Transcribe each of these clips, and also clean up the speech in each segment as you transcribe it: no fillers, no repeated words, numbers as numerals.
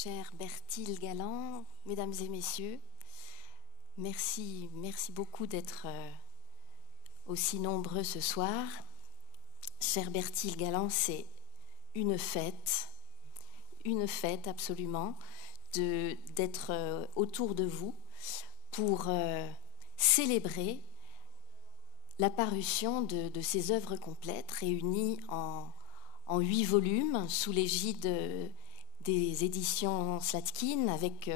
Cher Bertil Galland, mesdames et messieurs, merci beaucoup d'être aussi nombreux ce soir. Cher Bertil Galland, c'est une fête absolument d'être autour de vous pour célébrer la parution de ces œuvres complètes réunies en 8 volumes sous l'égide des éditions Slatkin, avec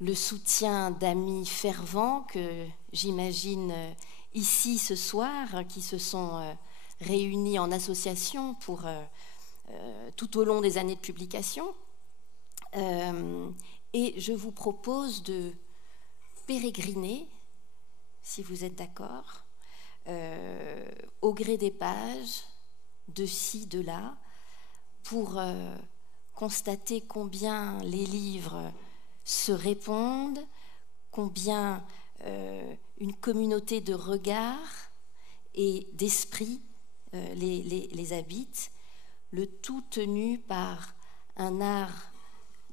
le soutien d'amis fervents que j'imagine ici ce soir, qui se sont réunis en association pour tout au long des années de publication. Et je vous propose de pérégriner, si vous êtes d'accord, au gré des pages, de ci, de là, pour constater combien les livres se répondent, combien une communauté de regards et d'esprit les habite, le tout tenu par un art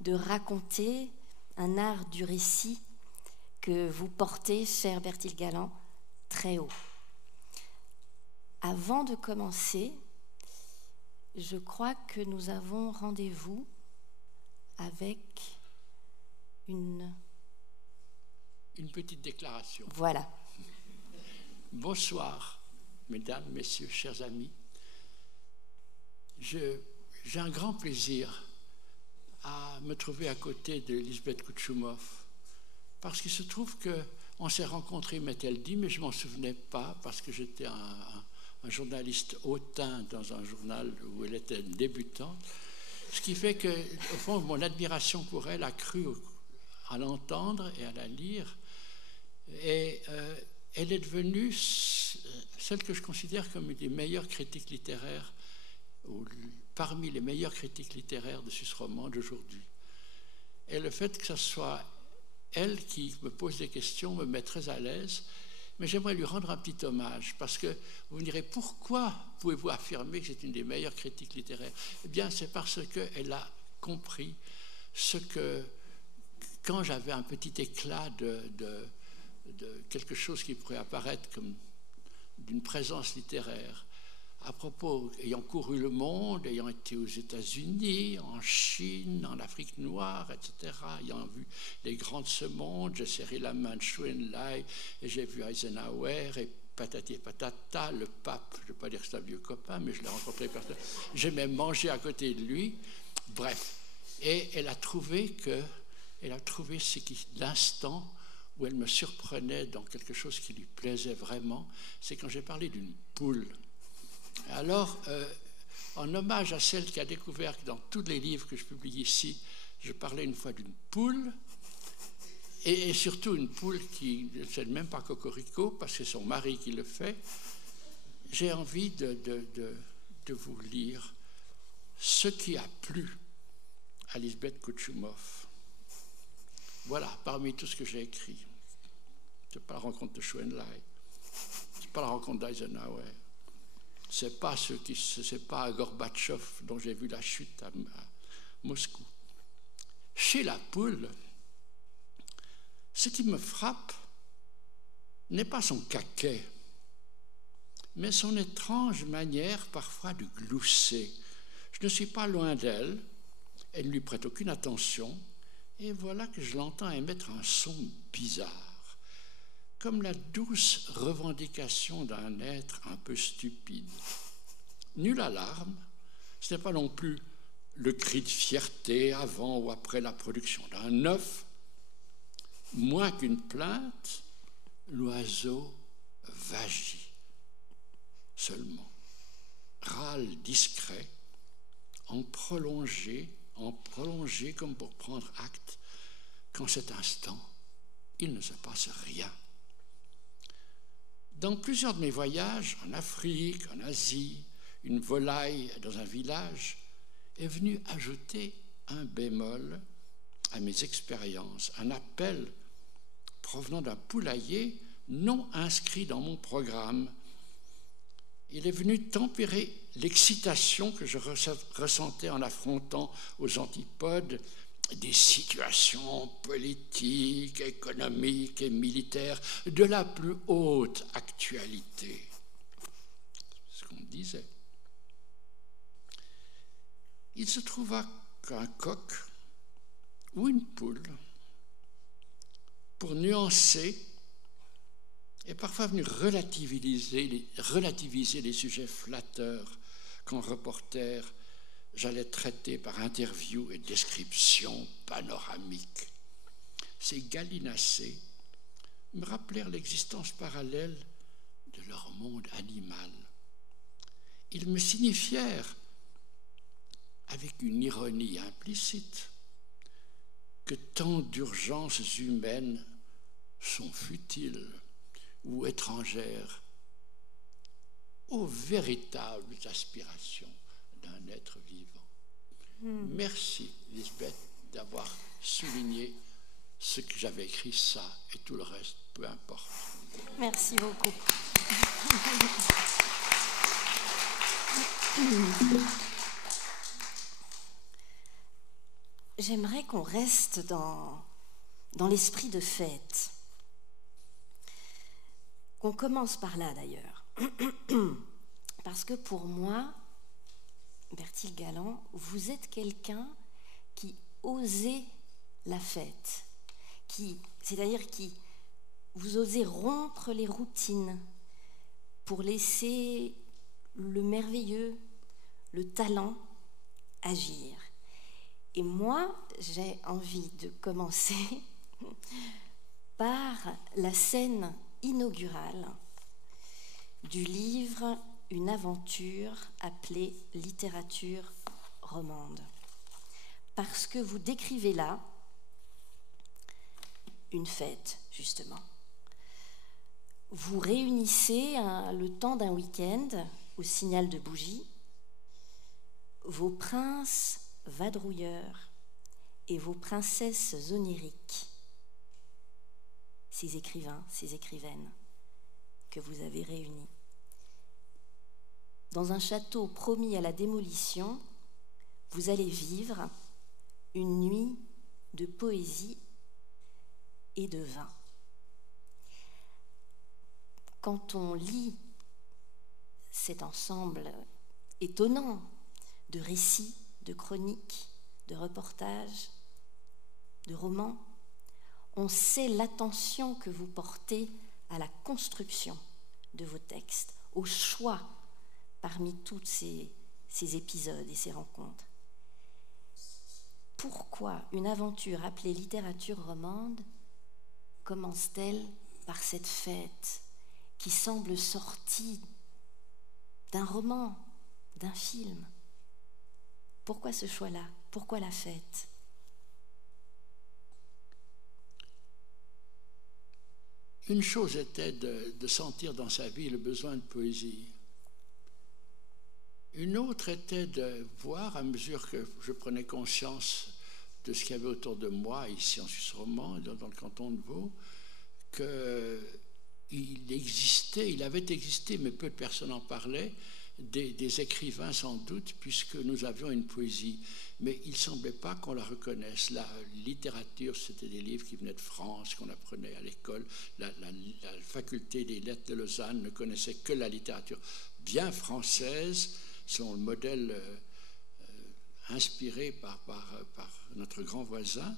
de raconter, un art du récit que vous portez, cher Bertil Galland, très haut. Avant de commencer, je crois que nous avons rendez-vous avec une petite déclaration. Voilà. Bonsoir, mesdames, messieurs, chers amis. J'ai un grand plaisir à me trouver à côté de Lisbeth Koutchoumov, parce qu'il se trouve qu'on s'est rencontrés, m'a-t-elle dit, mais je ne m'en souvenais pas, parce que j'étais un journaliste hautain dans un journal où elle était débutante, ce qui fait que, au fond, mon admiration pour elle a cru à l'entendre et à la lire, et elle est devenue celle que je considère comme une des meilleures critiques littéraires, ou parmi les meilleures critiques littéraires de Suisse romande d'aujourd'hui. Et le fait que ce soit elle qui me pose des questions me met très à l'aise. Mais j'aimerais lui rendre un petit hommage, parce que vous me direz, pourquoi pouvez-vous affirmer que c'est une des meilleures critiques littéraires? Eh bien, c'est parce qu'elle a compris ce que, quand j'avais un petit éclat de quelque chose qui pourrait apparaître comme d'une présence littéraire, à propos, ayant couru le monde, ayant été aux États-Unis, en Chine, en Afrique noire, etc., ayant vu les grands de ce monde, j'ai serré la main de Chou En-lai et j'ai vu Eisenhower et patati et patata, le pape, je ne vais pas dire que c'est un vieux copain, mais je l'ai rencontré personne. J'ai même mangé à côté de lui. Bref. Et elle a trouvé l'instant où elle me surprenait dans quelque chose qui lui plaisait vraiment, c'est quand j'ai parlé d'une poule. Alors, en hommage à celle qui a découvert que dans tous les livres que je publie ici, je parlais une fois d'une poule, et surtout une poule qui ne fait même pas cocorico, parce que c'est son mari qui le fait, j'ai envie de vous lire ce qui a plu à Lisbeth Koutchoumov. Voilà, parmi tout ce que j'ai écrit. Ce n'est pas la rencontre de Chou En-lai, ce n'est pas la rencontre d'Eisenhower, c'est pas à Gorbatchev dont j'ai vu la chute à Moscou. Chez la poule, ce qui me frappe n'est pas son caquet, mais son étrange manière parfois de glousser. Je ne suis pas loin d'elle, elle ne lui prête aucune attention, et voilà que je l'entends émettre un son bizarre, comme la douce revendication d'un être un peu stupide. Nulle alarme, ce n'est pas non plus le cri de fierté avant ou après la production d'un œuf. Moins qu'une plainte, l'oiseau vagit seulement, râle discret, en prolongé comme pour prendre acte qu'en cet instant, il ne se passe rien. Dans plusieurs de mes voyages, en Afrique, en Asie, une volaille dans un village est venue ajouter un bémol à mes expériences, un appel provenant d'un poulailler non inscrit dans mon programme. Il est venu tempérer l'excitation que je ressentais en affrontant aux antipodes des situations politiques, économiques et militaires de la plus haute actualité. C'est ce qu'on disait. Il se trouva qu'un coq ou une poule, pour nuancer et parfois venir relativiser les sujets flatteurs qu'en reporter j'allais traiter par interview et description panoramique. Ces gallinacés me rappelèrent l'existence parallèle de leur monde animal. Ils me signifièrent, avec une ironie implicite, que tant d'urgences humaines sont futiles ou étrangères aux véritables aspirations d'un être vivant. Merci, Lisbeth, d'avoir souligné ce que j'avais écrit, ça, et tout le reste, peu importe. Merci beaucoup. J'aimerais qu'on reste dans l'esprit de fête. Qu'on commence par là, d'ailleurs. Parce que pour moi, Bertil Galland, vous êtes quelqu'un qui osait la fête, c'est-à-dire qui vous osez rompre les routines pour laisser le merveilleux, le talent agir. Et moi, j'ai envie de commencer par la scène inaugurale du livre Une aventure appelée littérature romande. Parce que vous décrivez là une fête, justement. Vous réunissez le temps d'un week-end au signal de bougies, vos princes vadrouilleurs et vos princesses oniriques, ces écrivains, ces écrivaines que vous avez réunis. Dans un château promis à la démolition, vous allez vivre une nuit de poésie et de vin. Quand on lit cet ensemble étonnant de récits, de chroniques, de reportages, de romans, on sait l'attention que vous portez à la construction de vos textes, au choix parmi tous ces épisodes et ces rencontres. Pourquoi une aventure appelée littérature romande commence-t-elle par cette fête qui semble sortie d'un roman, d'un film? Pourquoi ce choix-là? Pourquoi la fête? Une chose était de sentir dans sa vie le besoin de poésie. Une autre était de voir, à mesure que je prenais conscience de ce qu'il y avait autour de moi, ici en Suisse romande, dans le canton de Vaud, il avait existé, mais peu de personnes en parlaient, des écrivains sans doute, puisque nous avions une poésie. Mais il ne semblait pas qu'on la reconnaisse. La littérature, c'était des livres qui venaient de France, qu'on apprenait à l'école. La faculté des lettres de Lausanne ne connaissait que la littérature bien française, selon le modèle inspiré par notre grand voisin.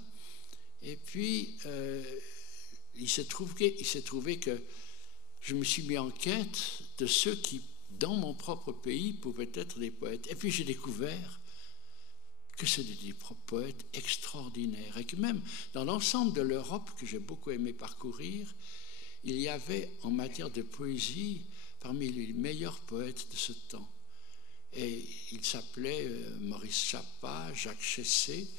Et puis, il s'est trouvé que je me suis mis en quête de ceux qui, dans mon propre pays, pouvaient être des poètes. Et puis j'ai découvert que c'était des poètes extraordinaires, et que même dans l'ensemble de l'Europe, que j'ai beaucoup aimé parcourir, il y avait en matière de poésie parmi les meilleurs poètes de ce temps. Et il s'appelait Maurice Chappat, Jacques Chessé.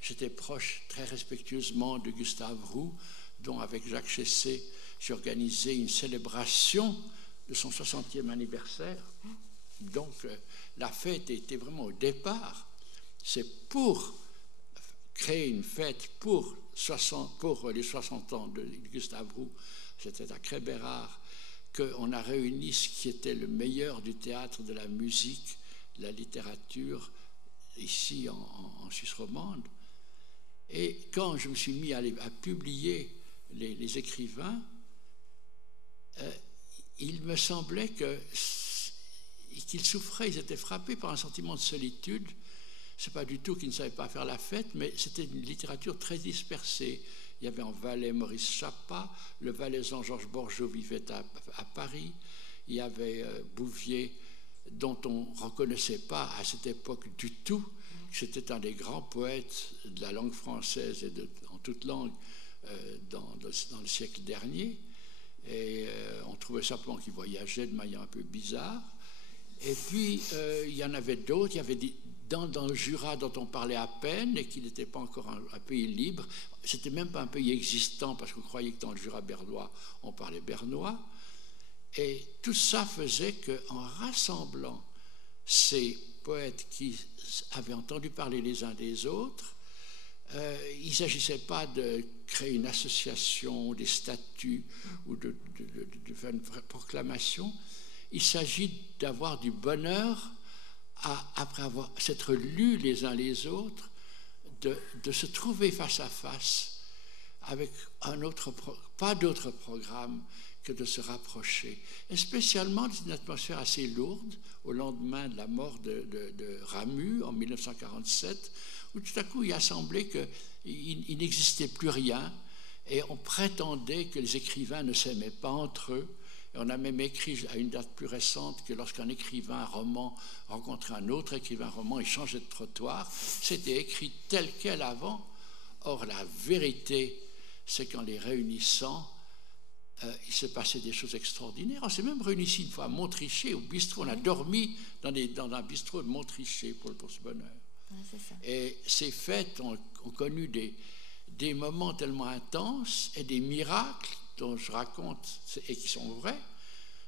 J'étais proche très respectueusement de Gustave Roux, dont avec Jacques Chessé, j'ai organisé une célébration de son 60e anniversaire. Donc la fête était vraiment au départ. C'est pour créer une fête pour les 60 ans de Gustave Roux, c'était à Crébérard, qu'on a réuni ce qui était le meilleur du théâtre, de la musique, de la littérature, ici en Suisse romande. Et quand je me suis mis à publier les écrivains, il me semblait qu'ils souffraient, ils étaient frappés par un sentiment de solitude. Ce n'est pas du tout qu'ils ne savaient pas faire la fête, mais c'était une littérature très dispersée. Il y avait en Valais Maurice Chappat, le Valaisan Georges Borgeaud vivait à Paris, il y avait Bouvier, dont on ne reconnaissait pas à cette époque du tout que c'était un des grands poètes de la langue française et en toute langue dans le siècle dernier. Et on trouvait simplement qu'il voyageait de manière un peu bizarre. Et puis, il y en avait d'autres. Il y avait dans le Jura dont on parlait à peine et qui n'était pas encore un pays libre. C'était même pas un pays existant parce qu'on croyait que dans le Jura bernois, on parlait bernois. Et tout ça faisait qu'en rassemblant ces poètes qui avaient entendu parler les uns des autres, il ne s'agissait pas de créer une association, des statuts ou de faire une proclamation. Il s'agit d'avoir du bonheur après s'être lus les uns les autres, de se trouver face à face avec pas d'autre programme que de se rapprocher, et spécialement dans une atmosphère assez lourde au lendemain de la mort de Ramu en 1947, où tout à coup il a semblé qu'il n'existait plus rien et on prétendait que les écrivains ne s'aimaient pas entre eux. Et on a même écrit à une date plus récente que lorsqu'un écrivain roman rencontrait un autre écrivain roman, il changeait de trottoir. C'était écrit tel quel avant. Or, la vérité, c'est qu'en les réunissant, il se passait des choses extraordinaires. On s'est même réunis ici une fois à Montricher, au bistrot. On a dormi dans un bistrot de Montricher pour ce bonheur. Ouais, c'est ça. Et ces fêtes ont connu des moments tellement intenses et des miracles dont je raconte et qui sont vrais.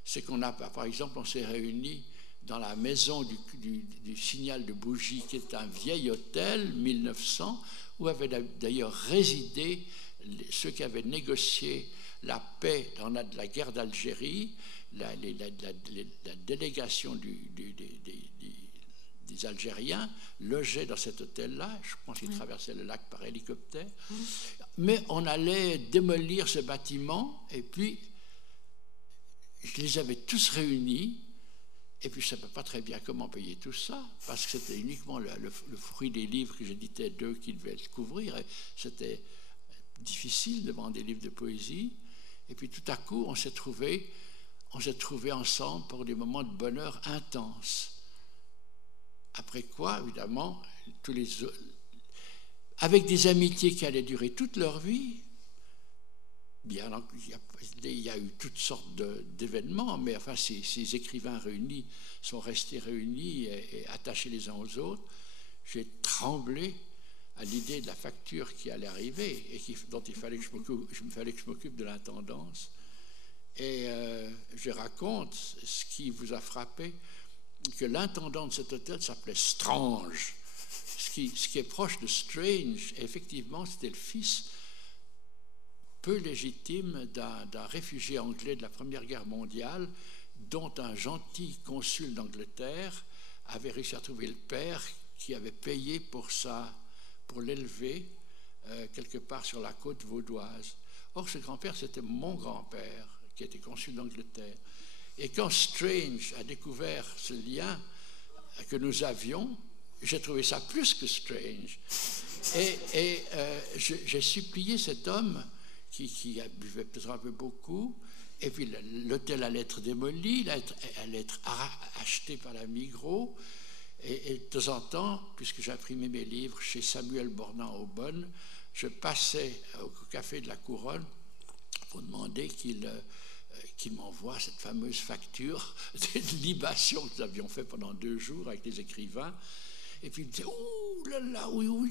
C'est qu'on a, par exemple, on s'est réunis dans la maison du Signal de Bougie, qui est un vieil hôtel 1900, où avaient d'ailleurs résidé ceux qui avaient négocié la paix dans la guerre d'Algérie. La délégation des Algériens logeaient dans cet hôtel-là. Je pense qu'ils traversaient le lac par hélicoptère. Mais on allait démolir ce bâtiment, et puis je les avais tous réunis, et puis je ne savais pas très bien comment payer tout ça, parce que c'était uniquement le fruit des livres que j'éditais d'eux qui devaient le couvrir, et c'était difficile de vendre des livres de poésie. Et puis tout à coup, on s'est trouvés ensemble pour des moments de bonheur intenses. Après quoi, évidemment, avec des amitiés qui allaient durer toute leur vie. Bien, il y a eu toutes sortes d'événements, mais enfin, ces écrivains réunis sont restés réunis et attachés les uns aux autres. J'ai tremblé à l'idée de la facture qui allait arriver et dont il fallait que je m'occupe de l'intendance. Et je raconte ce qui vous a frappé, que l'intendant de cet hôtel s'appelait Strange, ce qui est proche de Strange. Et effectivement, c'était le fils peu légitime d'un réfugié anglais de la Première Guerre mondiale, dont un gentil consul d'Angleterre avait réussi à trouver le père qui avait payé pour l'élever quelque part sur la côte vaudoise. Or, ce grand-père, c'était mon grand-père, qui était consul d'Angleterre. Et quand Strange a découvert ce lien que nous avions, j'ai trouvé ça plus que strange. Et j'ai supplié cet homme qui buvait peut-être un peu beaucoup, et puis l'hôtel allait être démoli, allait être acheté par la Migros, et de temps en temps, puisque j'imprimais mes livres chez Samuel Bornand-Aubonne, je passais au café de la Couronne pour demander qu'il m'envoie cette fameuse facture de libation que nous avions fait pendant 2 jours avec les écrivains. Et puis il me disait, oh là là, oui,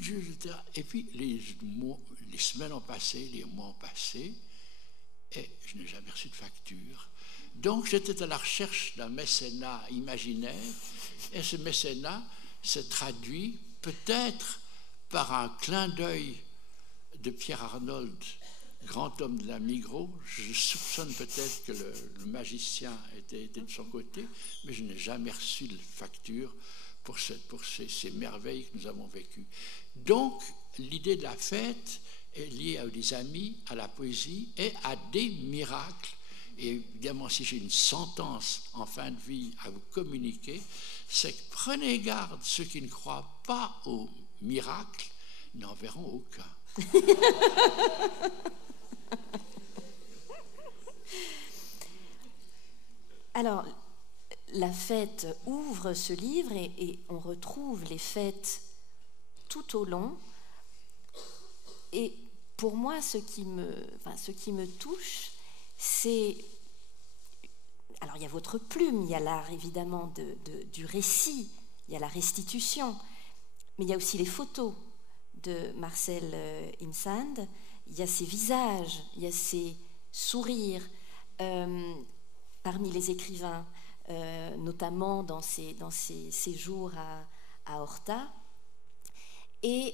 et puis les semaines ont passé, les mois ont passé, et je n'ai jamais reçu de facture. Donc j'étais à la recherche d'un mécénat imaginaire, et ce mécénat se traduit peut-être par un clin d'œil de Pierre Arnold, grand homme de la Migros. Je soupçonne peut-être que le magicien était de son côté, mais je n'ai jamais reçu de facture pour ces merveilles que nous avons vécues. Donc, l'idée de la fête est liée à des amis, à la poésie et à des miracles. Et évidemment, si j'ai une sentence en fin de vie à vous communiquer, c'est que prenez garde, ceux qui ne croient pas aux miracles n'en verront aucun. Alors, la fête ouvre ce livre et on retrouve les fêtes tout au long. Et pour moi, ce qui me touche, c'est... Alors, il y a votre plume, il y a l'art évidemment du récit, il y a la restitution, mais il y a aussi les photos de Marcel Insand, il y a ses visages, il y a ses sourires parmi les écrivains, notamment dans ses séjours à Horta. Et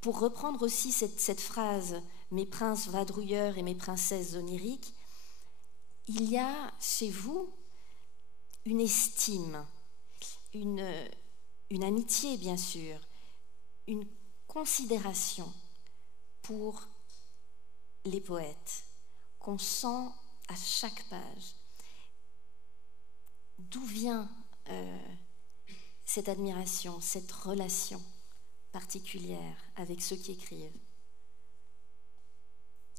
pour reprendre aussi cette phrase « Mes princes vadrouilleurs et mes princesses oniriques », il y a chez vous une estime, une amitié bien sûr, une considération pour les poètes qu'on sent à chaque page. D'où vient cette admiration, cette relation particulière avec ceux qui écrivent?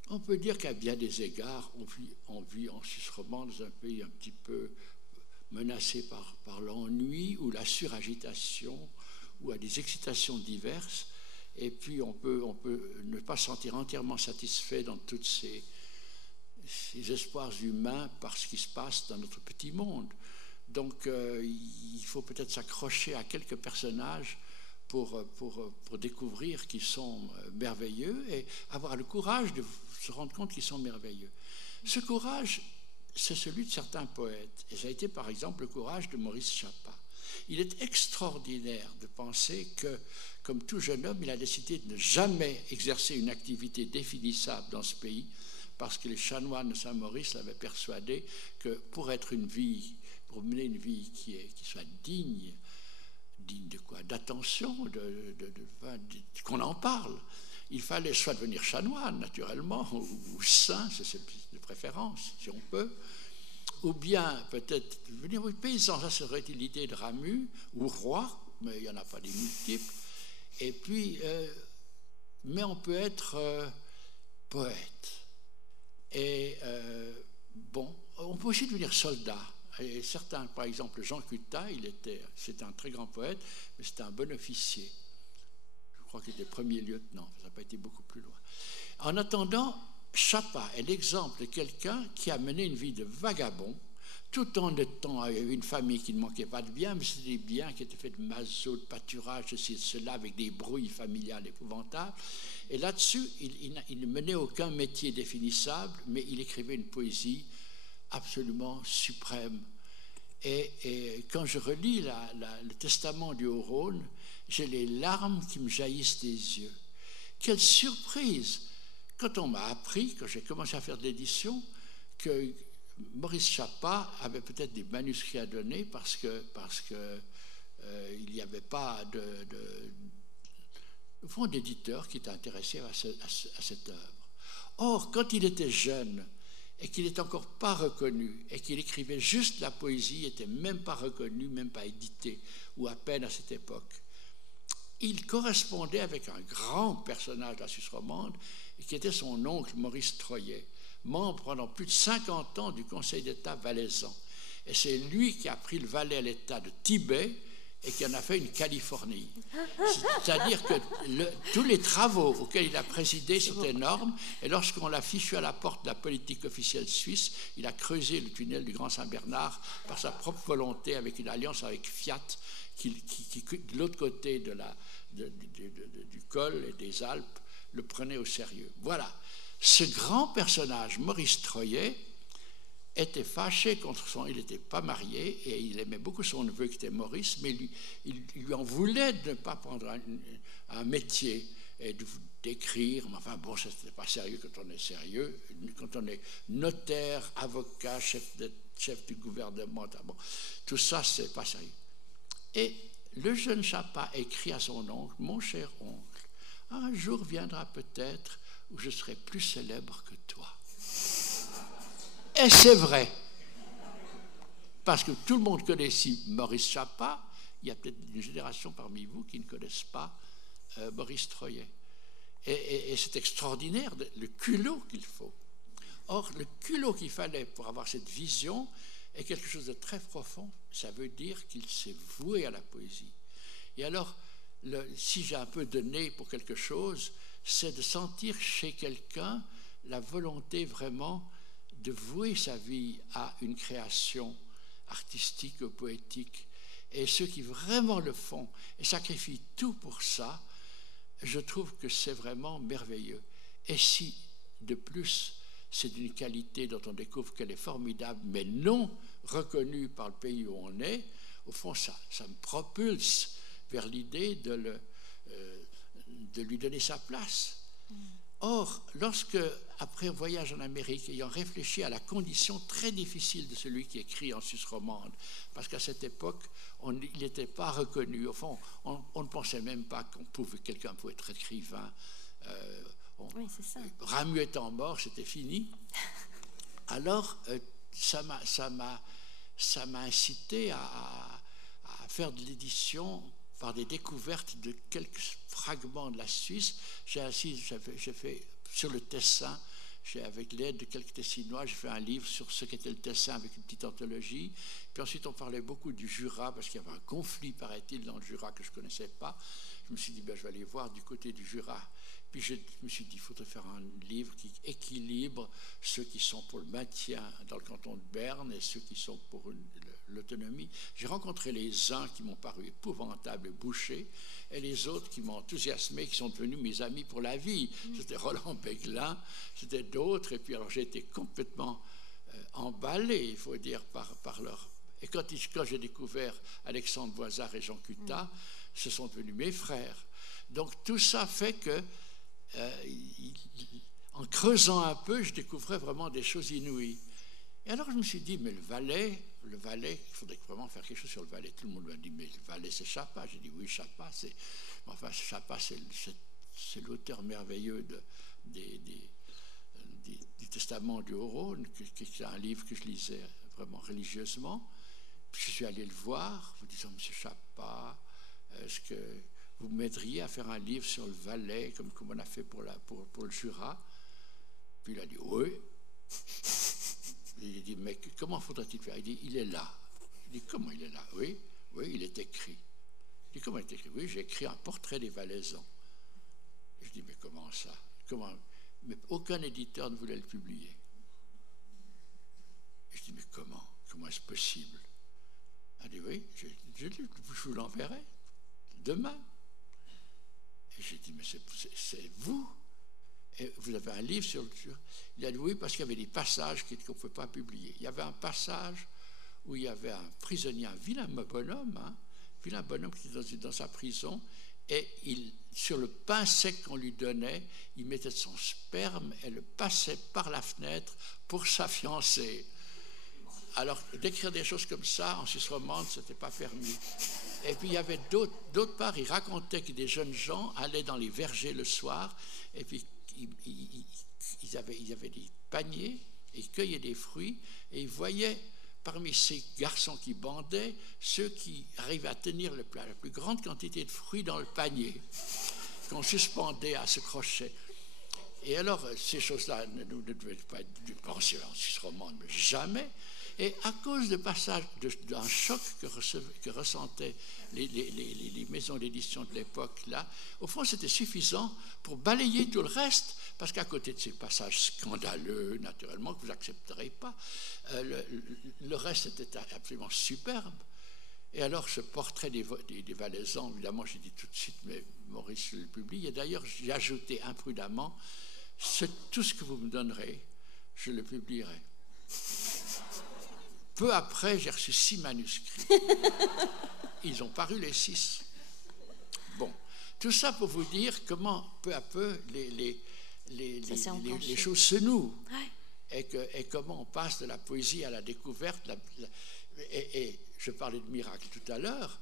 On peut dire qu'à bien des égards, on vit en Suisse romande dans un pays un petit peu menacé par l'ennui ou la suragitation ou à des excitations diverses. Et puis on peut ne pas se sentir entièrement satisfait dans tous ces espoirs humains par ce qui se passe dans notre petit monde. Donc il faut peut-être s'accrocher à quelques personnages pour découvrir qu'ils sont merveilleux et avoir le courage de se rendre compte qu'ils sont merveilleux. Ce courage, c'est celui de certains poètes. Et ça a été par exemple le courage de Maurice Chappat. Il est extraordinaire de penser que, comme tout jeune homme, il a décidé de ne jamais exercer une activité définissable dans ce pays parce que les chanoines de Saint-Maurice l'avaient persuadé que pour mener une vie qui soit digne de quoi? D'attention, qu'on en parle. Il fallait soit devenir chanoine, naturellement, ou saint, c'est de préférence, si on peut, ou bien peut-être devenir paysan, ça serait l'idée de Ramus, ou roi, mais il n'y en a pas des multiples. Et puis, mais on peut être poète. Et on peut aussi devenir soldat. Et certains, par exemple, Jean Cutta, c'était un très grand poète, mais c'était un bon officier. Je crois qu'il était premier lieutenant, ça n'a pas été beaucoup plus loin. En attendant, Chappat est l'exemple de quelqu'un qui a mené une vie de vagabond, tout en étant, il y avait une famille qui ne manquait pas de biens, mais c'était des biens qui étaient faits de mazots, de pâturage, ceci et cela, avec des brouilles familiales épouvantables. Et là-dessus, il ne menait aucun métier définissable, mais il écrivait une poésie absolument suprême. Et quand je relis le testament du Haut-Rhône, j'ai les larmes qui me jaillissent des yeux. Quelle surprise quand on m'a appris, quand j'ai commencé à faire de l'édition, que Maurice Chappat avait peut-être des manuscrits à donner parce que il n'y avait pas d'éditeur qui était intéressé à cette œuvre. Or, quand il était jeune et qu'il n'était encore pas reconnu et qu'il écrivait juste la poésie, il n'était même pas reconnu, même pas édité, ou à peine à cette époque, il correspondait avec un grand personnage de la Suisse romande qui était son oncle Maurice Troyet, membre pendant plus de 50 ans du Conseil d'État valaisan. Et c'est lui qui a pris le Valais à l'État de Tibet et qui en a fait une Californie. C'est-à-dire que tous les travaux auxquels il a présidé sont énormes, et lorsqu'on l'a fichu à la porte de la politique officielle suisse, il a creusé le tunnel du Grand Saint-Bernard par sa propre volonté, avec une alliance avec Fiat, qui de l'autre côté du col et des Alpes, le prenait au sérieux. Voilà. Ce grand personnage, Maurice Troyet, était fâché contre il n'était pas marié et il aimait beaucoup son neveu qui était Maurice, mais il lui en voulait de ne pas prendre un métier et d'écrire. Mais enfin bon, ça c'était pas sérieux quand on est sérieux, quand on est notaire, avocat, chef du gouvernement, bon, tout ça c'est pas sérieux. Et le jeune Chapa écrit à son oncle, « Mon cher oncle, un jour viendra peut-être où je serai plus célèbre que toi. » Et c'est vrai. Parce que tout le monde connaît ici Maurice Chapa. Il y a peut-être une génération parmi vous qui ne connaissent pas Maurice Troyet. Et c'est extraordinaire, le culot qu'il faut. Or, le culot qu'il fallait pour avoir cette vision est quelque chose de très profond. Ça veut dire qu'il s'est voué à la poésie. Et alors, si j'ai un peu de nez pour quelque chose, c'est de sentir chez quelqu'un la volonté vraiment de vouer sa vie à une création artistique ou poétique. Et ceux qui vraiment le font et sacrifient tout pour ça, je trouve que c'est vraiment merveilleux. Et si, de plus, c'est d'une qualité dont on découvre qu'elle est formidable, mais non reconnue par le pays où on est, au fond, ça me propulse vers l'idée de lui donner sa place. Or, lorsque, après un voyage en Amérique, ayant réfléchi à la condition très difficile de celui qui écrit en Suisse romande, parce qu'à cette époque, il n'était pas reconnu. Au fond, on ne pensait même pas quelqu'un pouvait être écrivain. Oui, c'est ça. Ramu étant mort, c'était fini. Alors, ça m'a incité à faire de l'édition par des découvertes de quelques fragments de la Suisse. J'ai fait sur le Tessin, avec l'aide de quelques Tessinois, j'ai fait un livre sur ce qu'était le Tessin avec une petite anthologie. Puis ensuite, on parlait beaucoup du Jura, parce qu'il y avait un conflit, paraît-il, dans le Jura que je ne connaissais pas. Je me suis dit, je vais aller voir du côté du Jura. Puis je me suis dit, il faudrait faire un livre qui équilibre ceux qui sont pour le maintien dans le canton de Berne et ceux qui sont pour l'autonomie. J'ai rencontré les uns qui m'ont paru épouvantables et bouchés, et les autres qui m'ont enthousiasmé, qui sont devenus mes amis pour la vie. C'était Roland Béglin, c'était d'autres, et puis alors j'ai été complètement emballé, il faut dire, par leur... Et quand j'ai découvert Alexandre Voisard et Jean Cuttat, ce sont devenus mes frères. Donc tout ça fait que, en creusant un peu, je découvrais vraiment des choses inouïes. Et alors je me suis dit, mais le Valais, il faudrait vraiment faire quelque chose sur le Valais. Tout le monde m'a dit, mais le Valais c'est Chapa. J'ai dit, oui, Chapa, Chapa c'est l'auteur merveilleux du Testament du Haut-Rhône, qui est un livre que je lisais vraiment religieusement. Puis je suis allé le voir, vous disant, monsieur Chapa, est-ce que vous m'aideriez à faire un livre sur le Valais, comme on a fait pour le Jura? Puis il a dit, oui. Il dit, mais comment faudrait-il faire? Il dit, il est là. Je dis, comment il est là? Oui, il est écrit. Je dis, comment il est écrit? Oui, j'ai écrit un portrait des Valaisans. Je dis, mais comment ça? Mais aucun éditeur ne voulait le publier. Je dis, mais comment est-ce possible? Il dit, oui, je vous l'enverrai demain. Et j'ai dit, mais c'est vous? Et vous avez un livre sur... Il a dit oui, parce qu'il y avait des passages qu'on ne pouvait pas publier. Il y avait un passage où il y avait un prisonnier, un vilain bonhomme qui était dans sa prison, et sur le pain sec qu'on lui donnait, il mettait son sperme et le passait par la fenêtre pour sa fiancée. Alors, d'écrire des choses comme ça, en Suisse romande, ce n'était pas permis. Et puis, il y avait d'autre part, il racontait que des jeunes gens allaient dans les vergers le soir, et puis ils avaient des paniers, et ils cueillaient des fruits, et ils voyaient parmi ces garçons qui bandaient, ceux qui arrivaient à tenir la plus grande quantité de fruits dans le panier, qu'on suspendait à ce crochet. Et alors, ces choses-là ne devaient pas être pensées en Suisse romande, mais jamais. Et à cause d'un choc que ressentaient les maisons d'édition de l'époque, là, au fond, c'était suffisant pour balayer tout le reste, parce qu'à côté de ces passages scandaleux, naturellement, que vous n'accepterez pas, le reste était absolument superbe. Et alors, ce portrait des Valaisans, évidemment, j'ai dit tout de suite, mais Maurice le publie. Et d'ailleurs, j'ai ajouté imprudemment, tout ce que vous me donnerez, je le publierai. Peu après, j'ai reçu 6 manuscrits. Ils ont paru les 6. Bon, tout ça pour vous dire comment, peu à peu, les choses se nouent. Ouais. Et comment on passe de la poésie à la découverte. Et je parlais de miracle tout à l'heure.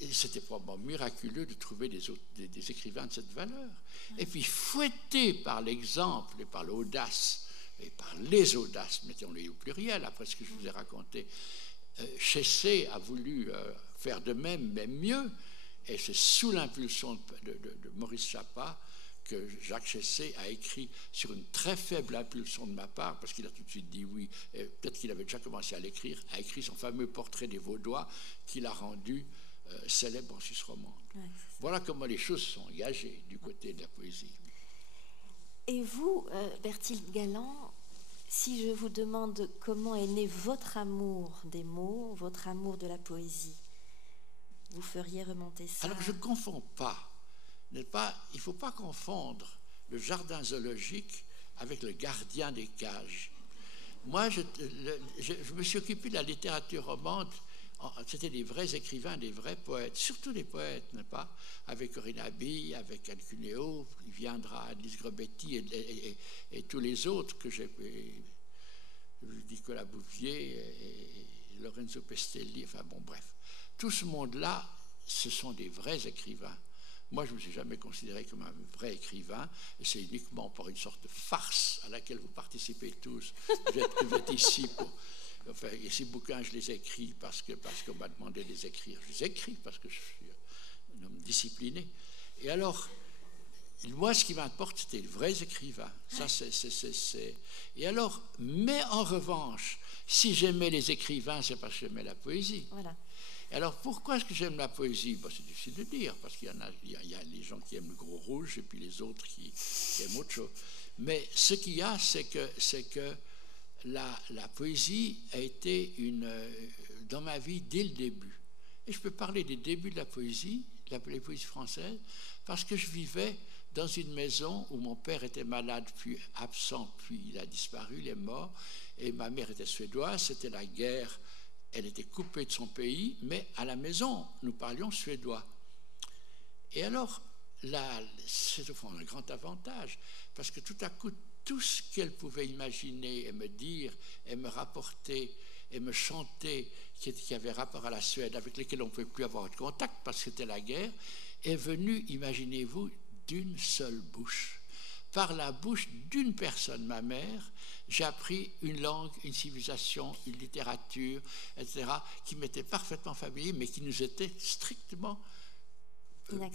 Et c'était probablement miraculeux de trouver des écrivains de cette valeur. Et puis, fouettés par l'exemple et par l'audace, et par les audaces, mettons-les au pluriel, après ce que je vous ai raconté, Chessé a voulu faire de même, mais mieux. Et c'est sous l'impulsion de Maurice Chappat que Jacques Chessé a écrit, sur une très faible impulsion de ma part, parce qu'il a tout de suite dit oui, et peut-être qu'il avait déjà commencé à l'écrire, a écrit son fameux portrait des Vaudois, qu'il a rendu célèbre en Suisse romande. Ouais, voilà comment les choses sont engagées du côté de la poésie. Et vous, Berthilde Galland, si je vous demande comment est né votre amour des mots, votre amour de la poésie, vous feriez remonter ça? Alors je ne confonds pas, n'est-ce pas? Il ne faut pas confondre le jardin zoologique avec le gardien des cages. Moi, je me suis occupé de la littérature romande. C'était des vrais écrivains, des vrais poètes, surtout des poètes, n'est-ce pas? Avec Corinne Abi, avec Anne Cuneo, il viendra Alice Grobetti et tous les autres que j'ai, Nicolas Bouvier et Lorenzo Pestelli, enfin bon, bref. Tout ce monde-là, ce sont des vrais écrivains. Moi, je ne me suis jamais considéré comme un vrai écrivain, et c'est uniquement pour une sorte de farce à laquelle vous participez tous. Vous êtes ici pour... Enfin, et ces bouquins, je les écris parce qu'on m'a demandé de les écrire. Je les écris parce que je suis un homme discipliné. Et alors, moi, ce qui m'importe, c'était les vrais écrivains. Ça, c'est... Et alors, mais en revanche, si j'aimais les écrivains, c'est parce que j'aimais la poésie. Voilà. Et alors, pourquoi est-ce que j'aime la poésie? Ben, c'est difficile de dire, parce qu'il y a les gens qui aiment le gros rouge et puis les autres qui aiment autre chose. Mais ce qu'il y a, c'est que la poésie a été dans ma vie dès le début. Et je peux parler des débuts de la poésie française, parce que je vivais dans une maison où mon père était malade, puis absent, puis il a disparu, il est mort, et ma mère était suédoise, c'était la guerre, elle était coupée de son pays, mais à la maison, nous parlions suédois. Et alors, c'est au fond un grand avantage, parce que tout à coup, tout ce qu'elle pouvait imaginer et me dire, et me rapporter, et me chanter, qui avait rapport à la Suède, avec lesquels on ne pouvait plus avoir de contact parce que c'était la guerre, est venu, imaginez-vous, d'une seule bouche. Par la bouche d'une personne, ma mère, j'ai appris une langue, une civilisation, une littérature, etc., qui m'était parfaitement familier, mais qui nous était strictement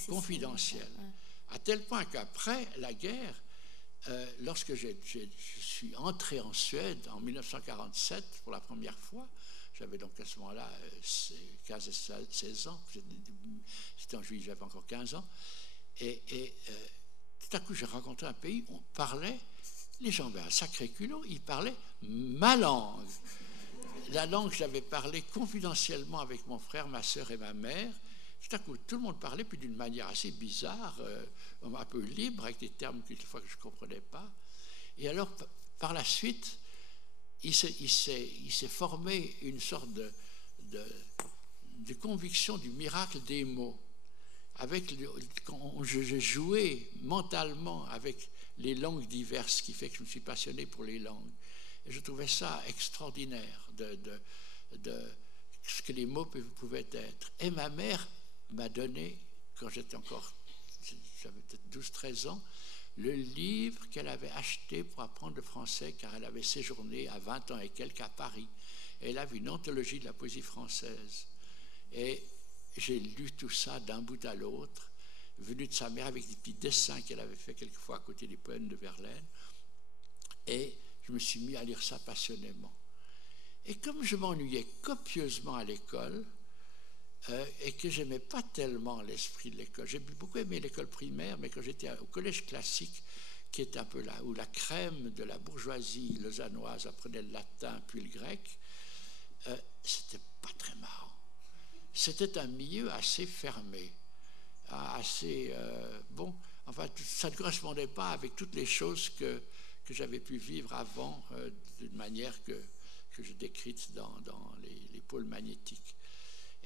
confidentielle. À tel point qu'après la guerre, lorsque je suis entré en Suède en 1947 pour la première fois, j'avais donc à ce moment-là 15 et 16 ans, c'était en juillet, j'avais encore 15 ans, et tout à coup j'ai rencontré un pays où on parlait, les gens avaient un sacré culot, ils parlaient ma langue. La langue que j'avais parlé confidentiellement avec mon frère, ma sœur et ma mère. Tout à coup, tout le monde parlait, puis d'une manière assez bizarre, un peu libre, avec des termes quelquefois que je ne comprenais pas. Et alors, par la suite, il s'est formé une sorte de conviction du miracle des mots. Quand je jouais mentalement avec les langues diverses, ce qui fait que je me suis passionné pour les langues. Et je trouvais ça extraordinaire, de ce que les mots pouvaient être. Et ma mère m'a donné, quand j'avais peut-être 12-13 ans, le livre qu'elle avait acheté pour apprendre le français, car elle avait séjourné à 20 ans et quelques à Paris. Et elle avait une anthologie de la poésie française. Et j'ai lu tout ça d'un bout à l'autre, venu de sa mère avec des petits dessins qu'elle avait fait quelquefois à côté des poèmes de Verlaine. Et je me suis mis à lire ça passionnément. Et comme je m'ennuyais copieusement à l'école, et que je n'aimais pas tellement l'esprit de l'école. J'ai beaucoup aimé l'école primaire, mais quand j'étais au collège classique, qui est un peu là, où la crème de la bourgeoisie lausannoise apprenait le latin puis le grec, c'était pas très marrant. C'était un milieu assez fermé, assez bon. Enfin, ça ne correspondait pas avec toutes les choses que j'avais pu vivre avant, d'une manière que j'ai décrite dans les pôles magnétiques.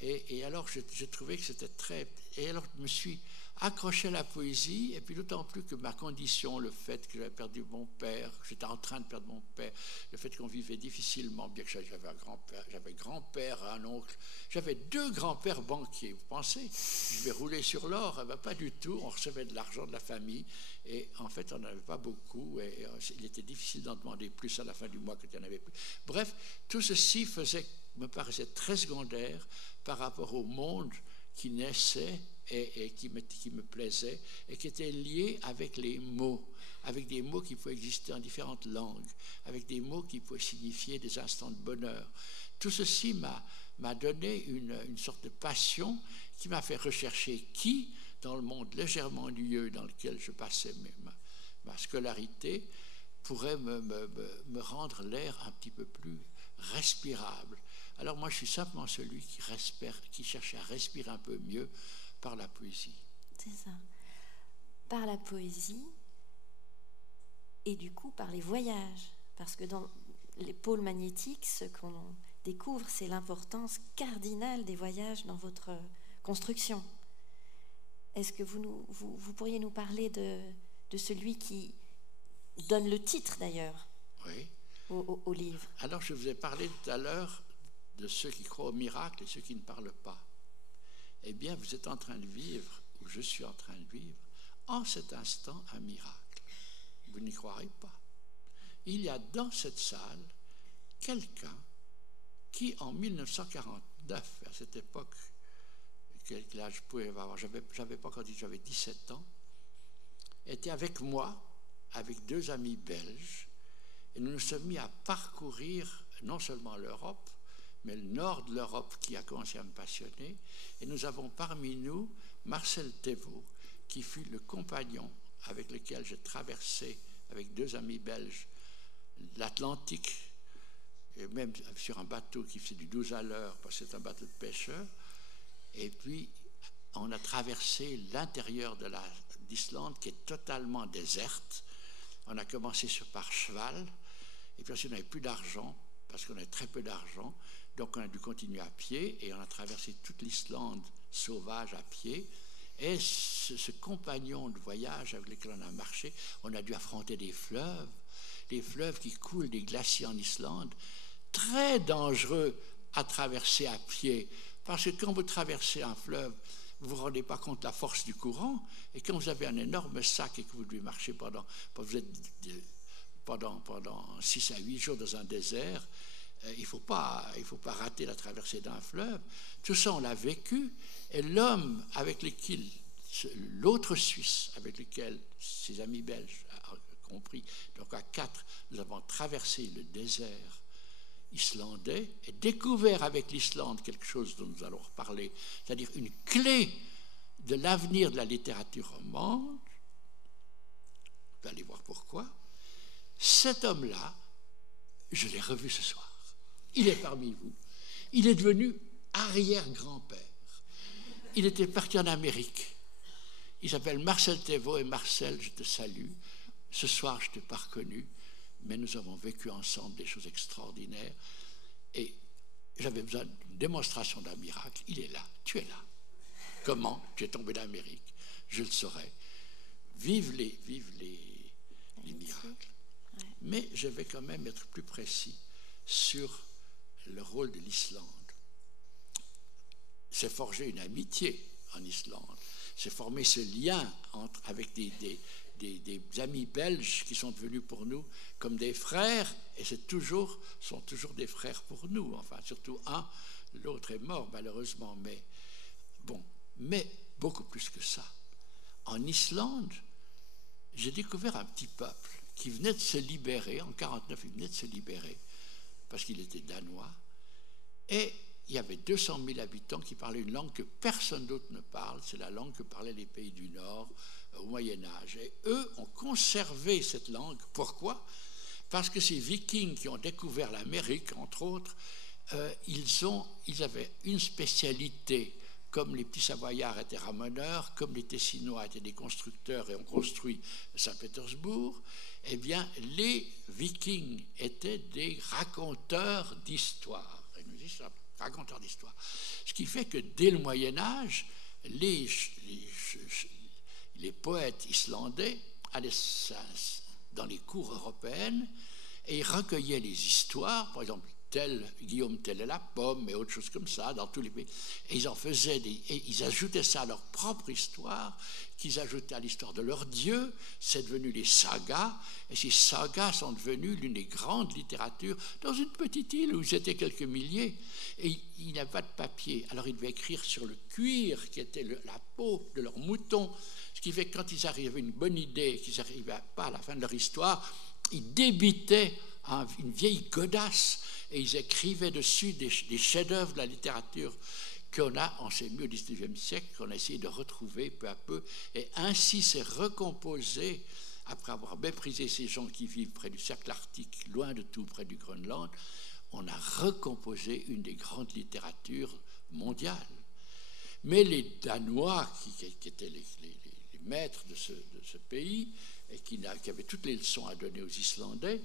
Et alors, j'ai trouvé que c'était très... Et alors, je me suis accroché à la poésie, et puis d'autant plus que ma condition, le fait que j'avais perdu mon père, que j'étais en train de perdre mon père, le fait qu'on vivait difficilement, bien que j'avais un grand-père, j'avais grand-père, un oncle, j'avais 2 grands-pères banquiers. Vous pensez, je vais rouler sur l'or? Eh bien, pas du tout. On recevait de l'argent de la famille, et en fait, on n'en avait pas beaucoup, et il était difficile d'en demander plus à la fin du mois quand il y en avait plus. Bref, tout ceci me paraissait très secondaire par rapport au monde qui naissait et qui me plaisait, et qui était lié avec les mots, avec des mots qui pouvaient exister en différentes langues, avec des mots qui pouvaient signifier des instants de bonheur. Tout ceci m'a donné une sorte de passion qui m'a fait rechercher qui, dans le monde légèrement ennuyeux dans lequel je passais ma scolarité, pourrait me rendre l'air un petit peu plus respirable. Alors moi, je suis simplement celui qui cherche à respirer un peu mieux par la poésie. C'est ça. Par la poésie et du coup par les voyages. Parce que dans les pôles magnétiques, ce qu'on découvre, c'est l'importance cardinale des voyages dans votre construction. Est-ce que vous pourriez nous parler de celui qui donne le titre d'ailleurs, oui, au livre? Alors je vous ai parlé tout à l'heure de ceux qui croient au miracle et ceux qui ne parlent pas. Eh bien, vous êtes en train de vivre, ou je suis en train de vivre, en cet instant, un miracle. Vous n'y croirez pas. Il y a dans cette salle quelqu'un qui, en 1949, à cette époque, quel âge je pouvais avoir, j'avais pas encore dit, j'avais 17 ans, était avec moi, avec 2 amis belges, et nous nous sommes mis à parcourir non seulement l'Europe, mais le nord de l'Europe qui a commencé à me passionner. Et nous avons parmi nous Marcel Thévaux, qui fut le compagnon avec lequel j'ai traversé, avec 2 amis belges, l'Atlantique, et même sur un bateau qui faisait du 12 à l'heure, parce que c'est un bateau de pêcheurs. Et puis, on a traversé l'intérieur d'Islande, qui est totalement déserte. On a commencé par cheval, et puis on n'avait plus d'argent, parce qu'on avait très peu d'argent. Donc on a dû continuer à pied, et on a traversé toute l'Islande sauvage à pied. Et ce compagnon de voyage avec lequel on a marché, on a dû affronter des fleuves qui coulent, des glaciers en Islande, très dangereux à traverser à pied. Parce que quand vous traversez un fleuve, vous ne vous rendez pas compte de la force du courant, et quand vous avez un énorme sac et que vous devez marcher pendant 6 à 8 jours dans un désert, il ne faut pas rater la traversée d'un fleuve. Tout ça, on l'a vécu, et l'homme avec lequel, l'autre Suisse avec lequel ses amis belges ont compris, donc à 4, nous avons traversé le désert islandais et découvert avec l'Islande quelque chose dont nous allons reparler, c'est-à-dire une clé de l'avenir de la littérature romande. Vous allez voir pourquoi. Cet homme-là, je l'ai revu ce soir. Il est parmi vous. Il est devenu arrière-grand-père. Il était parti en Amérique. Il s'appelle Marcel Thévaux, et Marcel, je te salue. Ce soir, je ne t'ai pas reconnu, mais nous avons vécu ensemble des choses extraordinaires. Et j'avais besoin d'une démonstration d'un miracle. Il est là, tu es là. Comment tu es tombé d'Amérique? Je le saurai. Vive les miracles. Mais je vais quand même être plus précis sur le rôle de l'Islande. C'est forger une amitié en Islande. C'est former ce lien avec des amis belges qui sont devenus pour nous comme des frères, et sont toujours des frères pour nous. Enfin, surtout un, l'autre est mort malheureusement, mais beaucoup plus que ça. En Islande, j'ai découvert un petit peuple qui venait de se libérer, en 1949, il venait de se libérer, parce qu'il était danois, et il y avait 200 000 habitants qui parlaient une langue que personne d'autre ne parle, c'est la langue que parlaient les pays du Nord au Moyen-Âge. Et eux ont conservé cette langue. Pourquoi? Parce que ces Vikings qui ont découvert l'Amérique, entre autres, ils avaient une spécialité. Comme les petits Savoyards étaient ramoneurs, comme les Tessinois étaient des constructeurs et ont construit Saint-Pétersbourg, eh bien, les Vikings étaient des raconteurs d'histoires. Et nous disons, raconteur d'histoire. Ce qui fait que dès le Moyen-Âge, les poètes islandais allaient dans les cours européennes et ils recueillaient les histoires, par exemple, Guillaume Tell et la pomme, et autre chose comme ça, dans tous les pays. Et ils en faisaient et ils ajoutaient ça à leur propre histoire, qu'ils ajoutaient à l'histoire de leur dieu. C'est devenu les sagas, et ces sagas sont devenues l'une des grandes littératures dans une petite île où ils étaient quelques milliers. Et il n'y avait pas de papier. Alors ils devaient écrire sur le cuir, qui était la peau de leur mouton. Ce qui fait que quand ils arrivaient à une bonne idée, qu'ils n'arrivaient pas à la fin de leur histoire, ils débitaient une vieille godasse et ils écrivaient dessus des chefs-d'œuvre de la littérature on s'est mis au XIXe siècle, qu'on a essayé de retrouver peu à peu, et ainsi c'est recomposé, après avoir méprisé ces gens qui vivent près du cercle arctique, loin de tout, près du Groenland, on a recomposé une des grandes littératures mondiales. Mais les Danois, qui étaient les maîtres de ce pays, et qui avaient toutes les leçons à donner aux Islandais,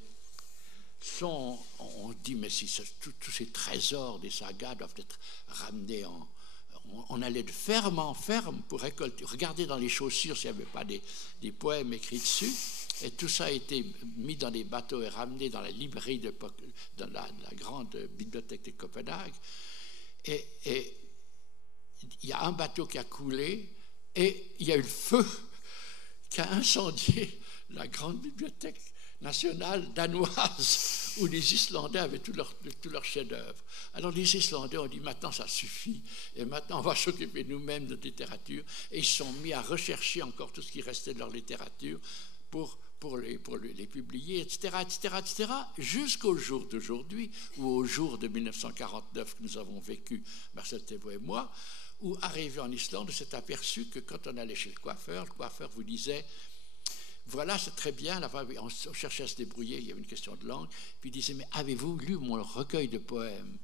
on dit, mais si tous ces trésors des sagas doivent être ramenés on allait de ferme en ferme pour récolter, regarder dans les chaussures s'il n'y avait pas des poèmes écrits dessus, et tout ça a été mis dans des bateaux et ramené dans la librairie dans la grande bibliothèque de Copenhague, et il y a un bateau qui a coulé, et il y a eu le feu qui a incendié la grande bibliothèque nationale danoise, où les Islandais avaient tous leurs chefs-d'œuvre. Alors les Islandais ont dit, maintenant ça suffit, et maintenant on va s'occuper nous-mêmes de littérature, et ils se sont mis à rechercher encore tout ce qui restait de leur littérature pour les publier, etc., jusqu'au jour d'aujourd'hui, ou au jour de 1949 que nous avons vécu, Marcel Thébault et moi, où, arrivé en Islande, on s'est aperçu que quand on allait chez le coiffeur vous disait, voilà, c'est très bien, là-bas, on cherchait à se débrouiller, il y avait une question de langue, puis il disait, mais avez-vous lu mon recueil de poèmes?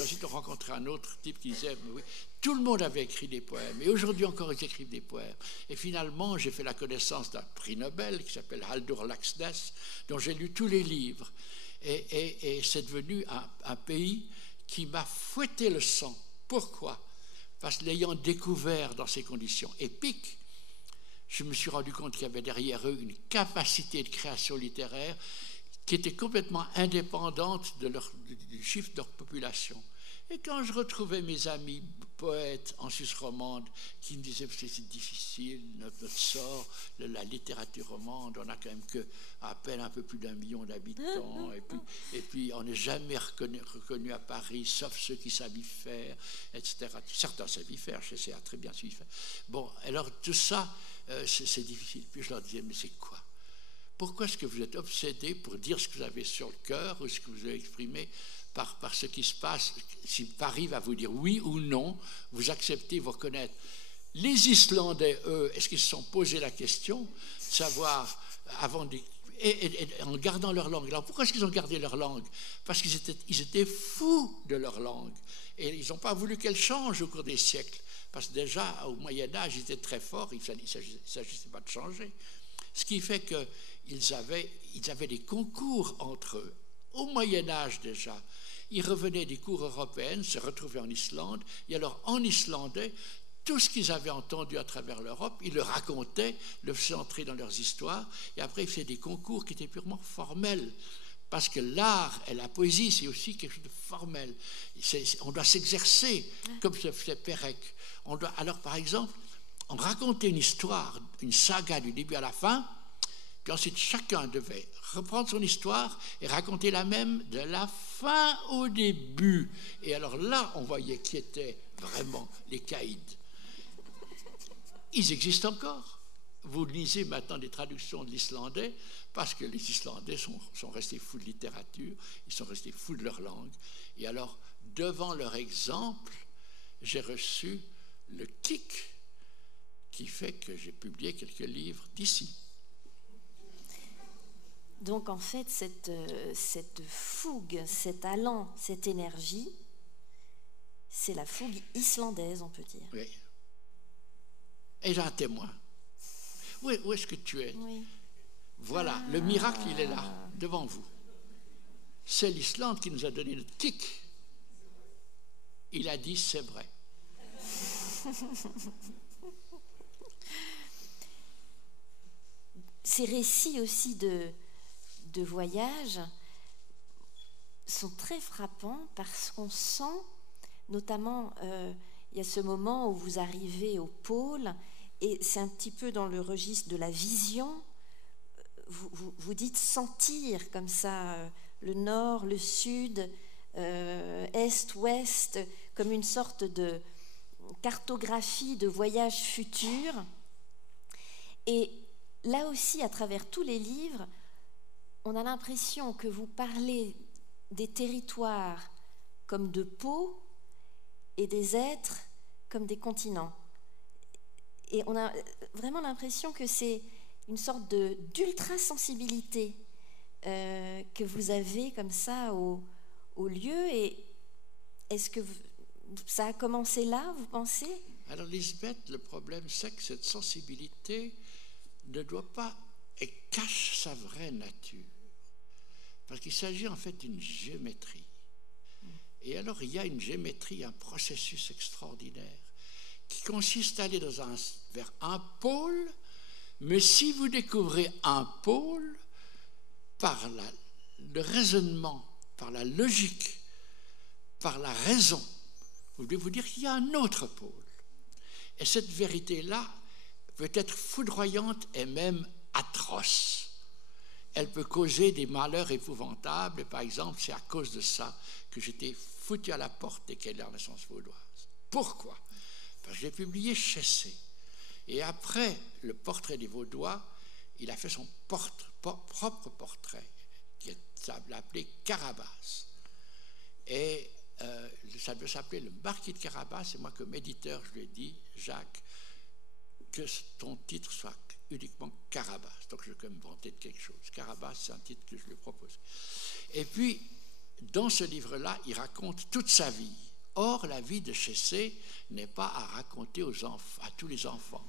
Ensuite, on rencontrait un autre type qui disait, mais oui, tout le monde avait écrit des poèmes, et aujourd'hui encore, ils écrivent des poèmes. Et finalement, j'ai fait la connaissance d'un prix Nobel qui s'appelle Halldór Laxness, dont j'ai lu tous les livres. Et c'est devenu un pays qui m'a fouetté le sang. Pourquoi? Parce que l'ayant découvert dans ces conditions épiques, je me suis rendu compte qu'il y avait derrière eux une capacité de création littéraire qui était complètement indépendante du chiffre de leur population. Et quand je retrouvais mes amis poètes en Suisse romande qui me disaient que c'est difficile, notre sort, la littérature romande, on n'a quand même à peine un peu plus d'1 million d'habitants, et puis on n'est jamais reconnu à Paris, sauf ceux qui savent y faire, etc. Certains savent y faire, je sais très bien s'y faire. Bon, alors tout ça, c'est difficile. Puis je leur disais, mais c'est quoi? Pourquoi est-ce que vous êtes obsédés pour dire ce que vous avez sur le cœur ou ce que vous avez exprimé par ce qui se passe? Si Paris va vous dire oui ou non, vous acceptez, vous reconnaître. Les Islandais, eux, est-ce qu'ils se sont posé la question de savoir, en gardant leur langue? Alors pourquoi est-ce qu'ils ont gardé leur langue? Parce qu'ils étaient fous de leur langue. Et ils n'ont pas voulu qu'elle change au cours des siècles. Parce que déjà, au Moyen-Âge, ils étaient très forts, il ne s'agissait pas de changer. Ce qui fait qu'ils avaient des concours entre eux. Au Moyen-Âge déjà, ils revenaient des cours européennes, se retrouvaient en Islande, et alors en islandais, tout ce qu'ils avaient entendu à travers l'Europe, ils le racontaient, le faisaient entrer dans leurs histoires, et après ils faisaient des concours qui étaient purement formels. Parce que l'art et la poésie, c'est aussi quelque chose de formel. On doit s'exercer, comme se faisait Pérec. Alors, par exemple, on racontait une histoire, une saga du début à la fin, puis ensuite chacun devait reprendre son histoire et raconter la même de la fin au début. Et alors là, on voyait qui étaient vraiment les caïds. Ils existent encore. Vous lisez maintenant des traductions de l'islandais parce que les Islandais sont restés fous de littérature, ils sont restés fous de leur langue. Et alors, devant leur exemple, j'ai reçu le kick qui fait que j'ai publié quelques livres d'ici. Donc en fait, cette fougue, cet allant, cette énergie, c'est la fougue islandaise, on peut dire. Oui. Et j'ai un témoin. Où est-ce que tu es? Oui. Voilà, le miracle, il est là, devant vous. C'est l'Islande qui nous a donné notre kick. il a dit c'est vrai. Ces récits aussi de voyage sont très frappants parce qu'on sent, notamment, il y a ce moment où vous arrivez au pôle, et c'est un petit peu dans le registre de la vision. Vous dites sentir comme ça le nord, le sud, est, ouest, comme une sorte de cartographie de voyage futur. Et là aussi, à travers tous les livres, on a l'impression que vous parlez des territoires comme de peaux et des êtres comme des continents. Et on a vraiment l'impression que c'est une sorte d'ultra-sensibilité que vous avez comme ça au lieu. Et est-ce que ça a commencé là, vous pensez? Alors Lisbeth, le problème c'est que cette sensibilité ne doit pas, et cache sa vraie nature. Parce qu'il s'agit en fait d'une géométrie. Et alors il y a une géométrie, un processus extraordinaire qui consiste à aller vers un pôle, mais si vous découvrez un pôle, par le raisonnement, par la logique, par la raison, vous devez vous dire qu'il y a un autre pôle. Et cette vérité-là peut être foudroyante et même atroce. Elle peut causer des malheurs épouvantables. Par exemple, c'est à cause de ça que j'étais foutu à la porte des Quais de la Renaissance vaudoise. Pourquoi? Parce que j'ai publié Chessé. Et après le portrait des Vaudois, il a fait son propre portrait, qui est appelé Carabas. Et ça devait s'appeler le Marquis de Carabas. Et moi, comme éditeur, je lui ai dit, Jacques, que ton titre soit uniquement Carabas. Donc je vais quand même vanter de quelque chose. Carabas, c'est un titre que je lui propose. Et puis, dans ce livre-là, il raconte toute sa vie. Or, la vie de Chessé n'est pas à raconter à tous les enfants.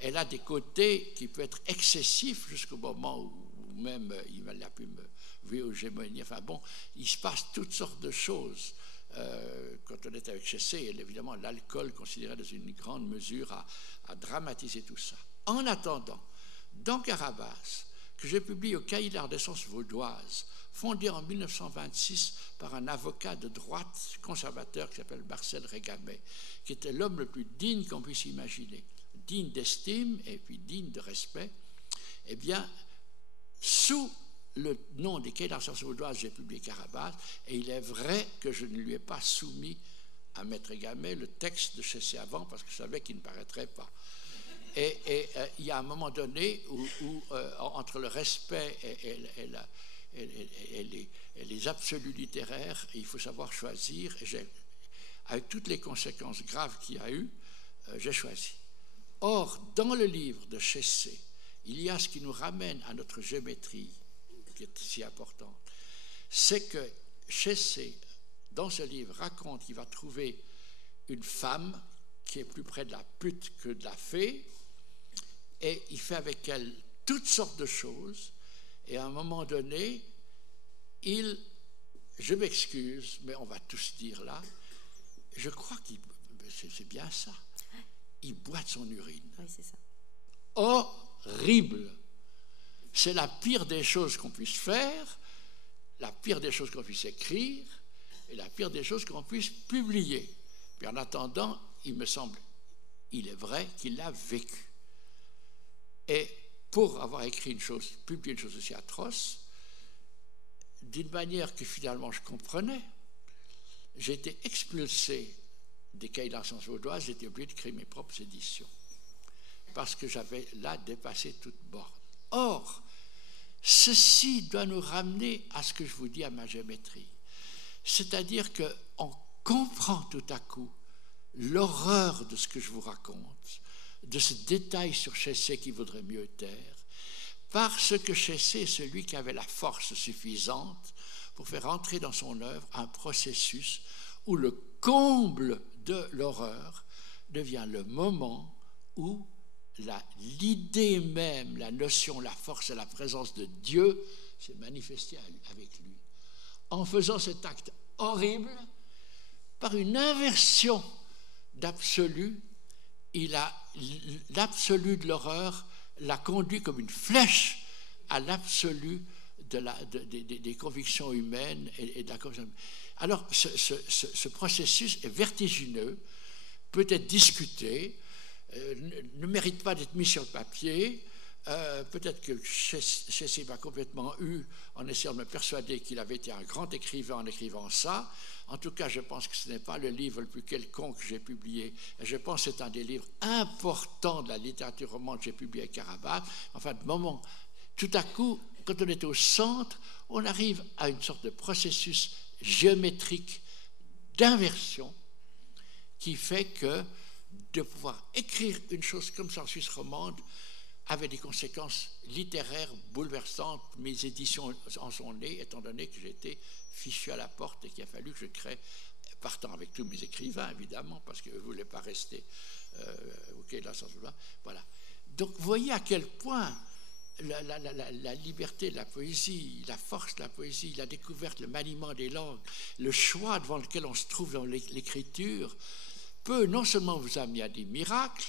Elle a des côtés qui peuvent être excessifs jusqu'au moment où même il a pu me voir aux gémonies. Enfin bon, il se passe toutes sortes de choses. Quand on est avec Chessé, et évidemment l'alcool considéré dans une grande mesure à dramatiser tout ça. En attendant, dans Carabas, que j'ai publié au Cahier de la Renaissance vaudoise, fondé en 1926 par un avocat de droite conservateur qui s'appelle Marcel Régamet, qui était l'homme le plus digne qu'on puisse imaginer, digne d'estime et puis digne de respect. Eh bien, sous le nom des Quais de la Renaissance vaudoise, j'ai publié Carabas, et il est vrai que je ne lui ai pas soumis à Maître Régamet le texte de Chessé avant, parce que je savais qu'il ne paraîtrait pas. Et il y a un moment donné où entre le respect et les absolus littéraires, il faut savoir choisir. Et avec toutes les conséquences graves qu'il y a eu, j'ai choisi. Or, dans le livre de Chessé, il y a ce qui nous ramène à notre géométrie, qui est si importante. C'est que Chessé, dans ce livre, raconte qu'il va trouver une femme qui est plus près de la pute que de la fée, et il fait avec elle toutes sortes de choses, et à un moment donné, je m'excuse, mais on va tous dire là, je crois c'est bien ça, il boit de son urine. Oui, c'est ça. Horrible. C'est la pire des choses qu'on puisse faire, la pire des choses qu'on puisse écrire, et la pire des choses qu'on puisse publier. Puis en attendant, il me semble, il est vrai qu'il l'a vécu. Et pour avoir écrit publié une chose aussi atroce, d'une manière que finalement je comprenais, j'ai été expulsé des Cahiers de la Renaissance vaudoise, j'étais obligé de créer mes propres éditions, parce que j'avais là dépassé toute borne. Or, ceci doit nous ramener à ce que je vous dis, à ma géométrie. C'est-à-dire qu'on comprend tout à coup l'horreur de ce que je vous raconte, de ce détail sur Chessé qui vaudrait mieux taire, parce que Chessé est celui qui avait la force suffisante pour faire entrer dans son œuvre un processus où le comble de l'horreur devient le moment où l'idée même, la notion, la force et la présence de Dieu s'est manifestée avec lui. En faisant cet acte horrible, par une inversion d'absolu. L'absolu de l'horreur l'a conduit comme une flèche à l'absolu des convictions humaines et de la conviction. Alors, ce processus est vertigineux, peut être discuté, ne mérite pas d'être mis sur le papier. Peut-être que Chessy m'a complètement eu en essayant de me persuader qu'il avait été un grand écrivain en écrivant ça. En tout cas, je pense que ce n'est pas le livre le plus quelconque que j'ai publié. Et je pense que c'est un des livres importants de la littérature romane que j'ai publié avec Karabakh. Enfin, de moment, tout à coup, quand on est au centre, on arrive à une sorte de processus géométrique d'inversion qui fait que de pouvoir écrire une chose comme ça en Suisse romande avait des conséquences littéraires bouleversantes. Mes éditions en sont nées, étant donné que j'étais fichu à la porte et qu'il a fallu que je crée, partant avec tous mes écrivains, évidemment, parce qu'ils ne voulaient pas rester là, sans vouloir. Voilà. Donc, vous voyez à quel point la liberté de la poésie, la force de la poésie, la découverte, le maniement des langues, le choix devant lequel on se trouve dans l'écriture, peut non seulement vous amener à des miracles,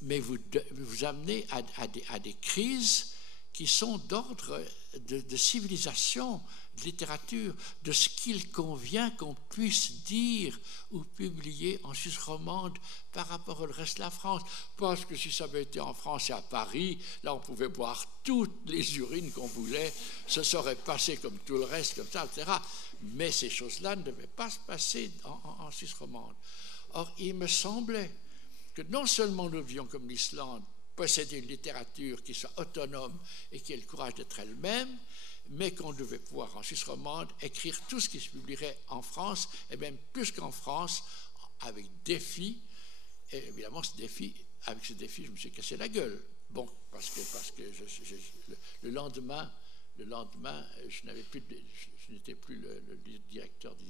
mais vous amener à des crises qui sont d'ordre de civilisation, de littérature, de ce qu'il convient qu'on puisse dire ou publier en Suisse romande par rapport au reste de la France. Parce que si ça avait été en France et à Paris, là on pouvait boire toutes les urines qu'on voulait, ça serait passé comme tout le reste, comme ça, etc. Mais ces choses-là ne devaient pas se passer en Suisse romande. Or, il me semblait que non seulement nous devions, comme l'Islande, posséder une littérature qui soit autonome et qui ait le courage d'être elle-même, mais qu'on devait pouvoir, en Suisse romande, écrire tout ce qui se publierait en France, et même plus qu'en France, avec défi. Et évidemment, avec ce défi, je me suis cassé la gueule. Bon, parce que le lendemain, je n'étais plus le directeur des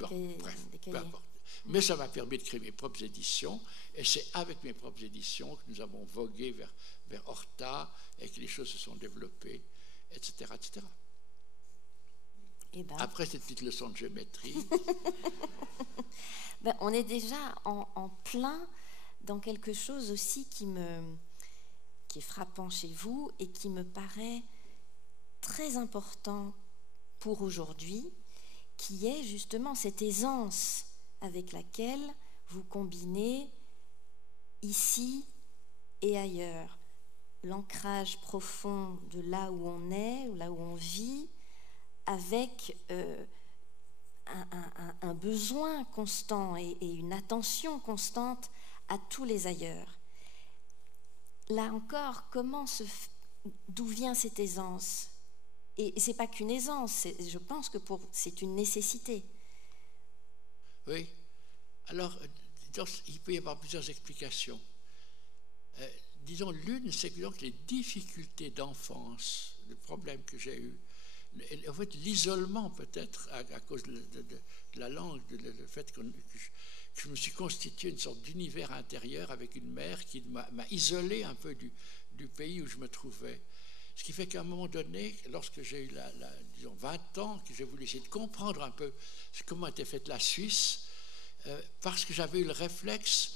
bref, peu importe. Mais ça m'a permis de créer mes propres éditions, et c'est avec mes propres éditions que nous avons vogué vers Horta, et que les choses se sont développées, etc. etc. Après cette petite leçon de géométrie... on est déjà en plein dans quelque chose aussi qui est frappant chez vous et qui me paraît très important pour aujourd'hui, qui est justement cette aisance avec laquelle vous combinez ici et ailleurs l'ancrage profond de là où on est, ou là où on vit, avec un besoin constant et une attention constante à tous les ailleurs. Là encore, d'où vient cette aisance? Et ce n'est pas qu'une aisance, je pense que c'est une nécessité. Oui. Alors, il peut y avoir plusieurs explications. Disons, l'une, c'est que les difficultés d'enfance, le problème que j'ai eu, en fait, l'isolement peut-être à cause de la langue, le fait que je me suis constitué une sorte d'univers intérieur avec une mère qui m'a isolé un peu du pays où je me trouvais. Ce qui fait qu'à un moment donné, lorsque j'ai eu disons 20 ans, que j'ai voulu essayer de comprendre un peu comment était faite la Suisse, parce que j'avais eu le réflexe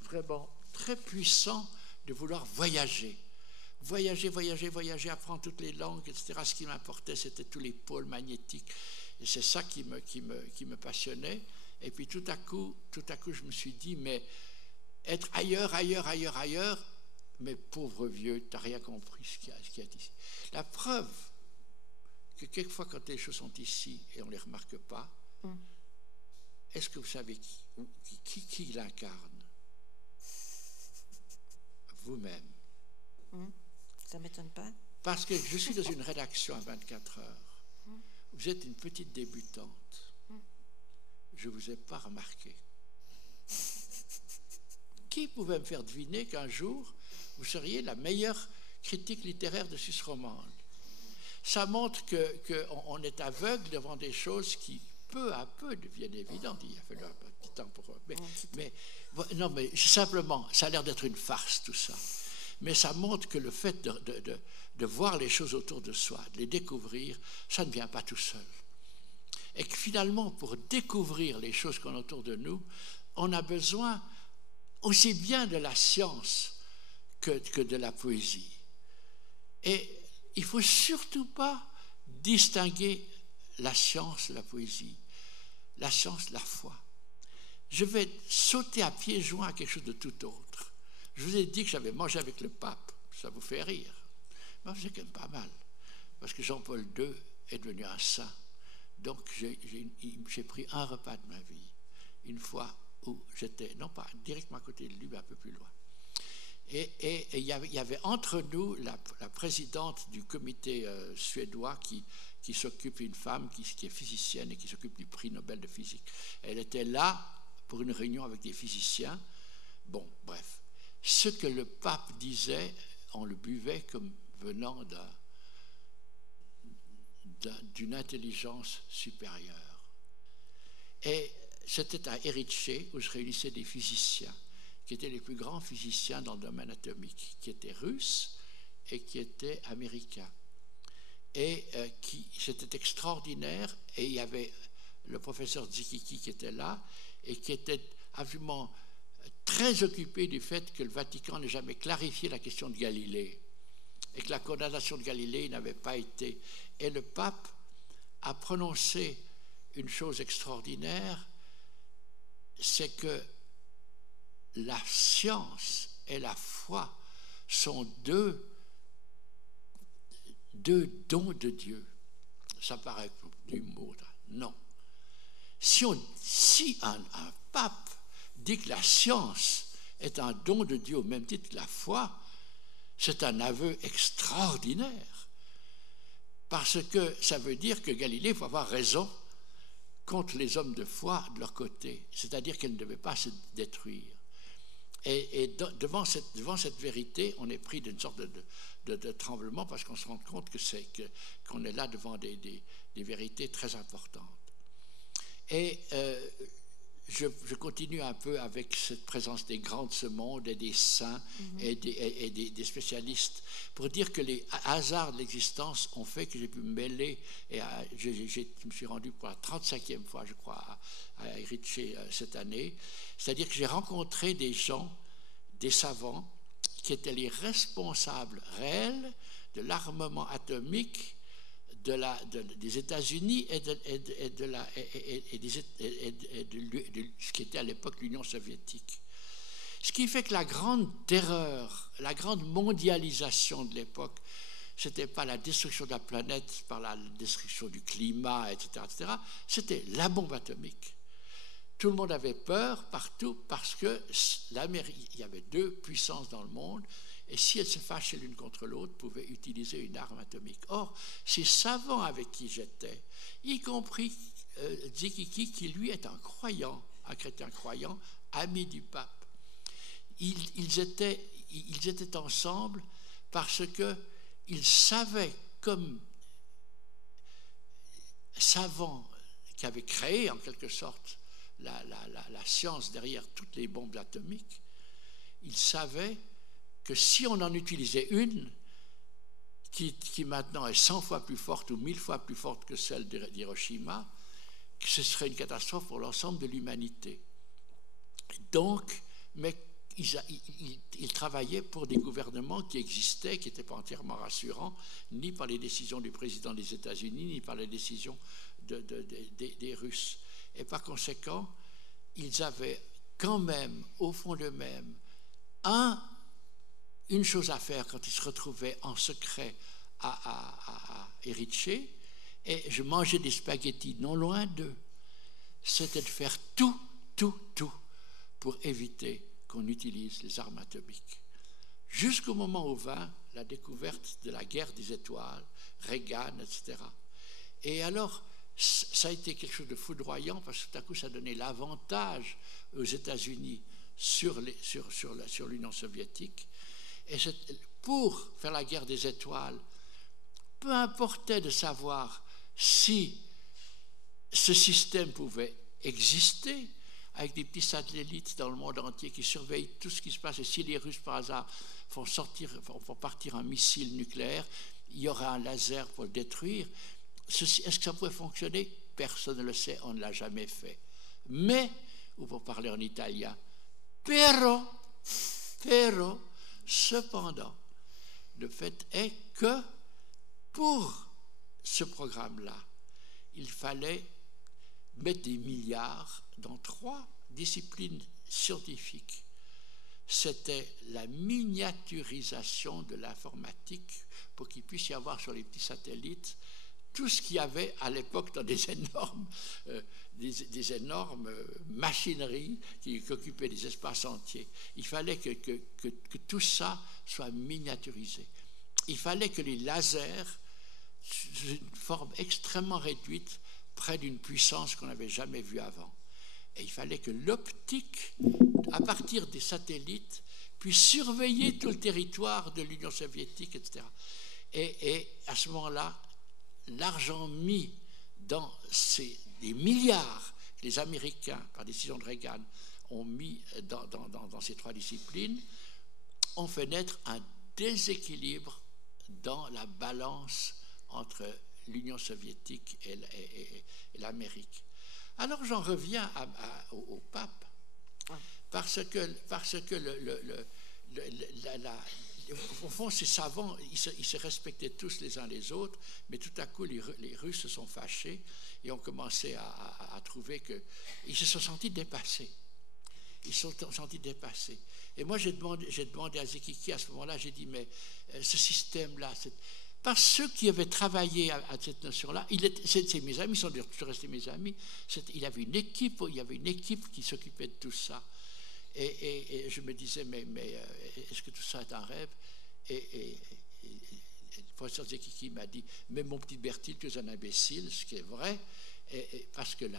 vraiment très puissant de vouloir voyager, apprendre toutes les langues, etc. Ce qui m'importait, c'était tous les pôles magnétiques. Et c'est ça qui me passionnait. Et puis tout à coup, je me suis dit, mais être ailleurs, mais pauvre vieux, tu n'as rien compris ce qu'il y a ici. La preuve que quelquefois, quand les choses sont ici et on ne les remarque pas, est-ce que vous savez qui l'incarne? Vous-même. Ça ne m'étonne pas. Parce que je suis dans une rédaction à 24 heures. Vous êtes une petite débutante. Je ne vous ai pas remarqué. Qui pouvait me faire deviner qu'un jour, vous seriez la meilleure critique littéraire de Suisse romande? Ça montre qu'on est aveugle devant des choses qui, peu à peu, deviennent évidentes. Il a fallu un petit temps pour... Mais simplement, ça a l'air d'être une farce, tout ça. Mais ça montre que le fait de voir les choses autour de soi, de les découvrir, ça ne vient pas tout seul. Et que finalement, pour découvrir les choses qu'on a autour de nous, on a besoin aussi bien de la science que de la poésie. Et il ne faut surtout pas distinguer la science de la poésie, la science de la foi. Je vais sauter à pieds joints à quelque chose de tout autre. Je vous ai dit que j'avais mangé avec le pape, ça vous fait rire. Mais c'est quand même pas mal, parce que Jean-Paul II est devenu un saint. Donc j'ai pris un repas de ma vie, une fois où j'étais, non pas directement à côté de lui, mais un peu plus loin. Et il y avait entre nous la présidente du comité suédois qui s'occupe, une femme qui est physicienne et qui s'occupe du prix Nobel de physique. Elle était là pour une réunion avec des physiciens. Bon, bref. Ce que le pape disait, on le buvait comme venant d'une intelligence supérieure. Et c'était à Erice, où se réunissaient des physiciens, qui étaient les plus grands physiciens dans le domaine atomique, qui étaient russes et qui étaient américains. Et c'était extraordinaire. Et il y avait le professeur Zikiki qui était là et qui était absolument très occupé du fait que le Vatican n'ait jamais clarifié la question de Galilée et que la condamnation de Galilée n'avait pas été. Et le pape a prononcé une chose extraordinaire, c'est que la science et la foi sont deux dons de Dieu. Ça paraît du mot, non. Si un pape dit que la science est un don de Dieu au même titre que la foi, c'est un aveu extraordinaire. Parce que ça veut dire que Galilée faut avoir raison contre les hommes de foi de leur côté. C'est-à-dire qu'elle ne devait pas se détruire. Et devant cette vérité, on est pris d'une sorte de tremblement parce qu'on se rend compte qu'on est là devant des vérités très importantes. Et je continue un peu avec cette présence des grands de ce monde et des saints et des spécialistes pour dire que les hasards de l'existence ont fait que j'ai pu me mêler et je me suis rendu pour la 35e fois, je crois, à Erice cette année. C'est-à-dire que j'ai rencontré des gens, des savants, qui étaient les responsables réels de l'armement atomique des États-Unis et de ce qui était à l'époque l'Union soviétique. Ce qui fait que la grande terreur, la grande mondialisation de l'époque, ce n'était pas la destruction de la planète par la destruction du climat, etc., c'était la bombe atomique. Tout le monde avait peur partout parce que il y avait deux puissances dans le monde et si elles se fâchaient l'une contre l'autre, pouvaient utiliser une arme atomique. Or, ces savants avec qui j'étais, y compris Zikiki, qui lui est un croyant, un chrétien croyant, ami du pape, ils étaient ensemble parce qu'ils savaient, comme savants qui avaient créé en quelque sorte la science derrière toutes les bombes atomiques, ils savaient que si on en utilisait une, qui maintenant est 100 fois plus forte ou 1000 fois plus forte que celle d'Hiroshima, que ce serait une catastrophe pour l'ensemble de l'humanité. Donc, mais ils travaillaient pour des gouvernements qui existaient, qui n'étaient pas entièrement rassurants, ni par les décisions du président des États-Unis, ni par les décisions des Russes. Et par conséquent, ils avaient quand même, au fond d'eux-mêmes, une chose à faire quand ils se retrouvaient en secret à Erice, et je mangeais des spaghettis non loin d'eux, c'était de faire tout pour éviter qu'on utilise les armes atomiques. Jusqu'au moment où vint la découverte de la guerre des étoiles, Reagan, etc. Et alors, ça a été quelque chose de foudroyant parce que tout à coup, ça donnait l'avantage aux États-Unis sur l'Union soviétique. Et pour faire la guerre des étoiles, peu importait de savoir si ce système pouvait exister avec des petits satellites dans le monde entier qui surveillent tout ce qui se passe. Et si les Russes, par hasard, font partir un missile nucléaire, il y aura un laser pour le détruire. Est-ce que ça pouvait fonctionner? personne ne le sait, on ne l'a jamais fait. Mais, ou pour parler en italien, però, cependant, le fait est que pour ce programme-là, il fallait mettre des milliards dans 3 disciplines scientifiques. C'était la miniaturisation de l'informatique pour qu'il puisse y avoir sur les petits satellites tout ce qu'il y avait à l'époque dans des énormes machineries qui occupaient des espaces entiers. Il fallait que tout ça soit miniaturisé. Il fallait que les lasers, sous une forme extrêmement réduite, prennent une puissance qu'on n'avait jamais vue avant. Et il fallait que l'optique, à partir des satellites, puisse surveiller tout le territoire de l'Union soviétique, etc. Et à ce moment-là, l'argent mis dans les milliards que les Américains, par décision de Reagan, ont mis dans ces 3 disciplines, ont fait naître un déséquilibre dans la balance entre l'Union soviétique et l'Amérique. Alors j'en reviens au pape, parce que au fond, ces savants, ils se respectaient tous les uns les autres, mais tout à coup, les Russes se sont fâchés et ont commencé à trouver qu'ils se sont sentis dépassés. Ils se sont sentis dépassés. Et moi, j'ai demandé à Zekiki à ce moment-là, j'ai dit, mais ce système-là, parce que ceux qui avaient travaillé à cette notion-là, c'est mes amis, ils sont toujours restés mes amis, il y avait une équipe qui s'occupait de tout ça. Et je me disais, mais est-ce que tout ça est un rêve? Et le professeur Zekiki m'a dit, mais mon petit Bertil, tu es un imbécile, ce qui est vrai, parce que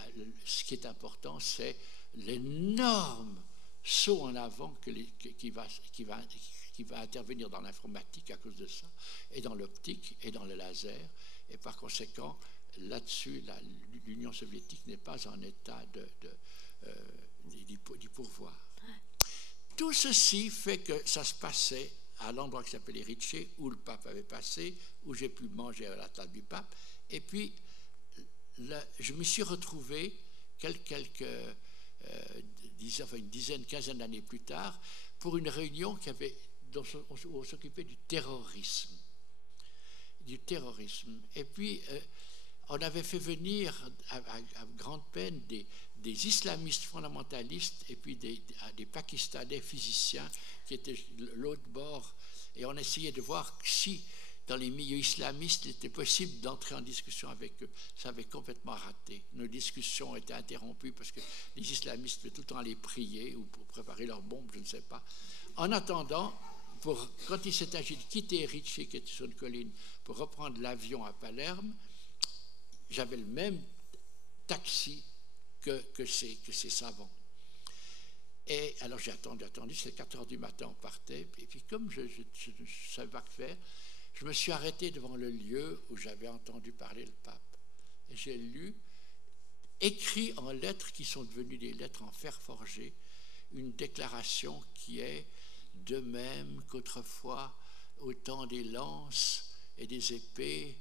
ce qui est important, c'est l'énorme saut en avant qui va intervenir dans l'informatique à cause de ça, et dans l'optique, et dans le laser, et par conséquent, là-dessus, l'Union soviétique n'est pas en état d'y pourvoir. Tout ceci fait que ça se passait à l'endroit qui s'appelait Ritche, où le pape avait passé, où j'ai pu manger à la table du pape. Et puis, je me suis retrouvé une dizaine, quinzaine d'années plus tard, pour une réunion où on s'occupait du terrorisme. Et puis, on avait fait venir à grande peine des islamistes fondamentalistes et puis des Pakistanais physiciens qui étaient l'autre bord. Et on essayait de voir si, dans les milieux islamistes, il était possible d'entrer en discussion avec eux. Ça avait complètement raté. Nos discussions étaient interrompues parce que les islamistes devaient tout le temps aller prier ou pour préparer leurs bombes, je ne sais pas. En attendant, quand il s'est agi de quitter Ritche, qui était sur une colline, pour reprendre l'avion à Palerme, j'avais le même taxi que ces savants. Et alors j'ai attendu, c'est 4 heures du matin, on partait, et puis comme je ne savais pas que faire, je me suis arrêté devant le lieu où j'avais entendu parler le pape. Et j'ai lu, écrit en lettres qui sont devenues des lettres en fer forgé, une déclaration qui est de même qu'autrefois, au temps des lances et des épées,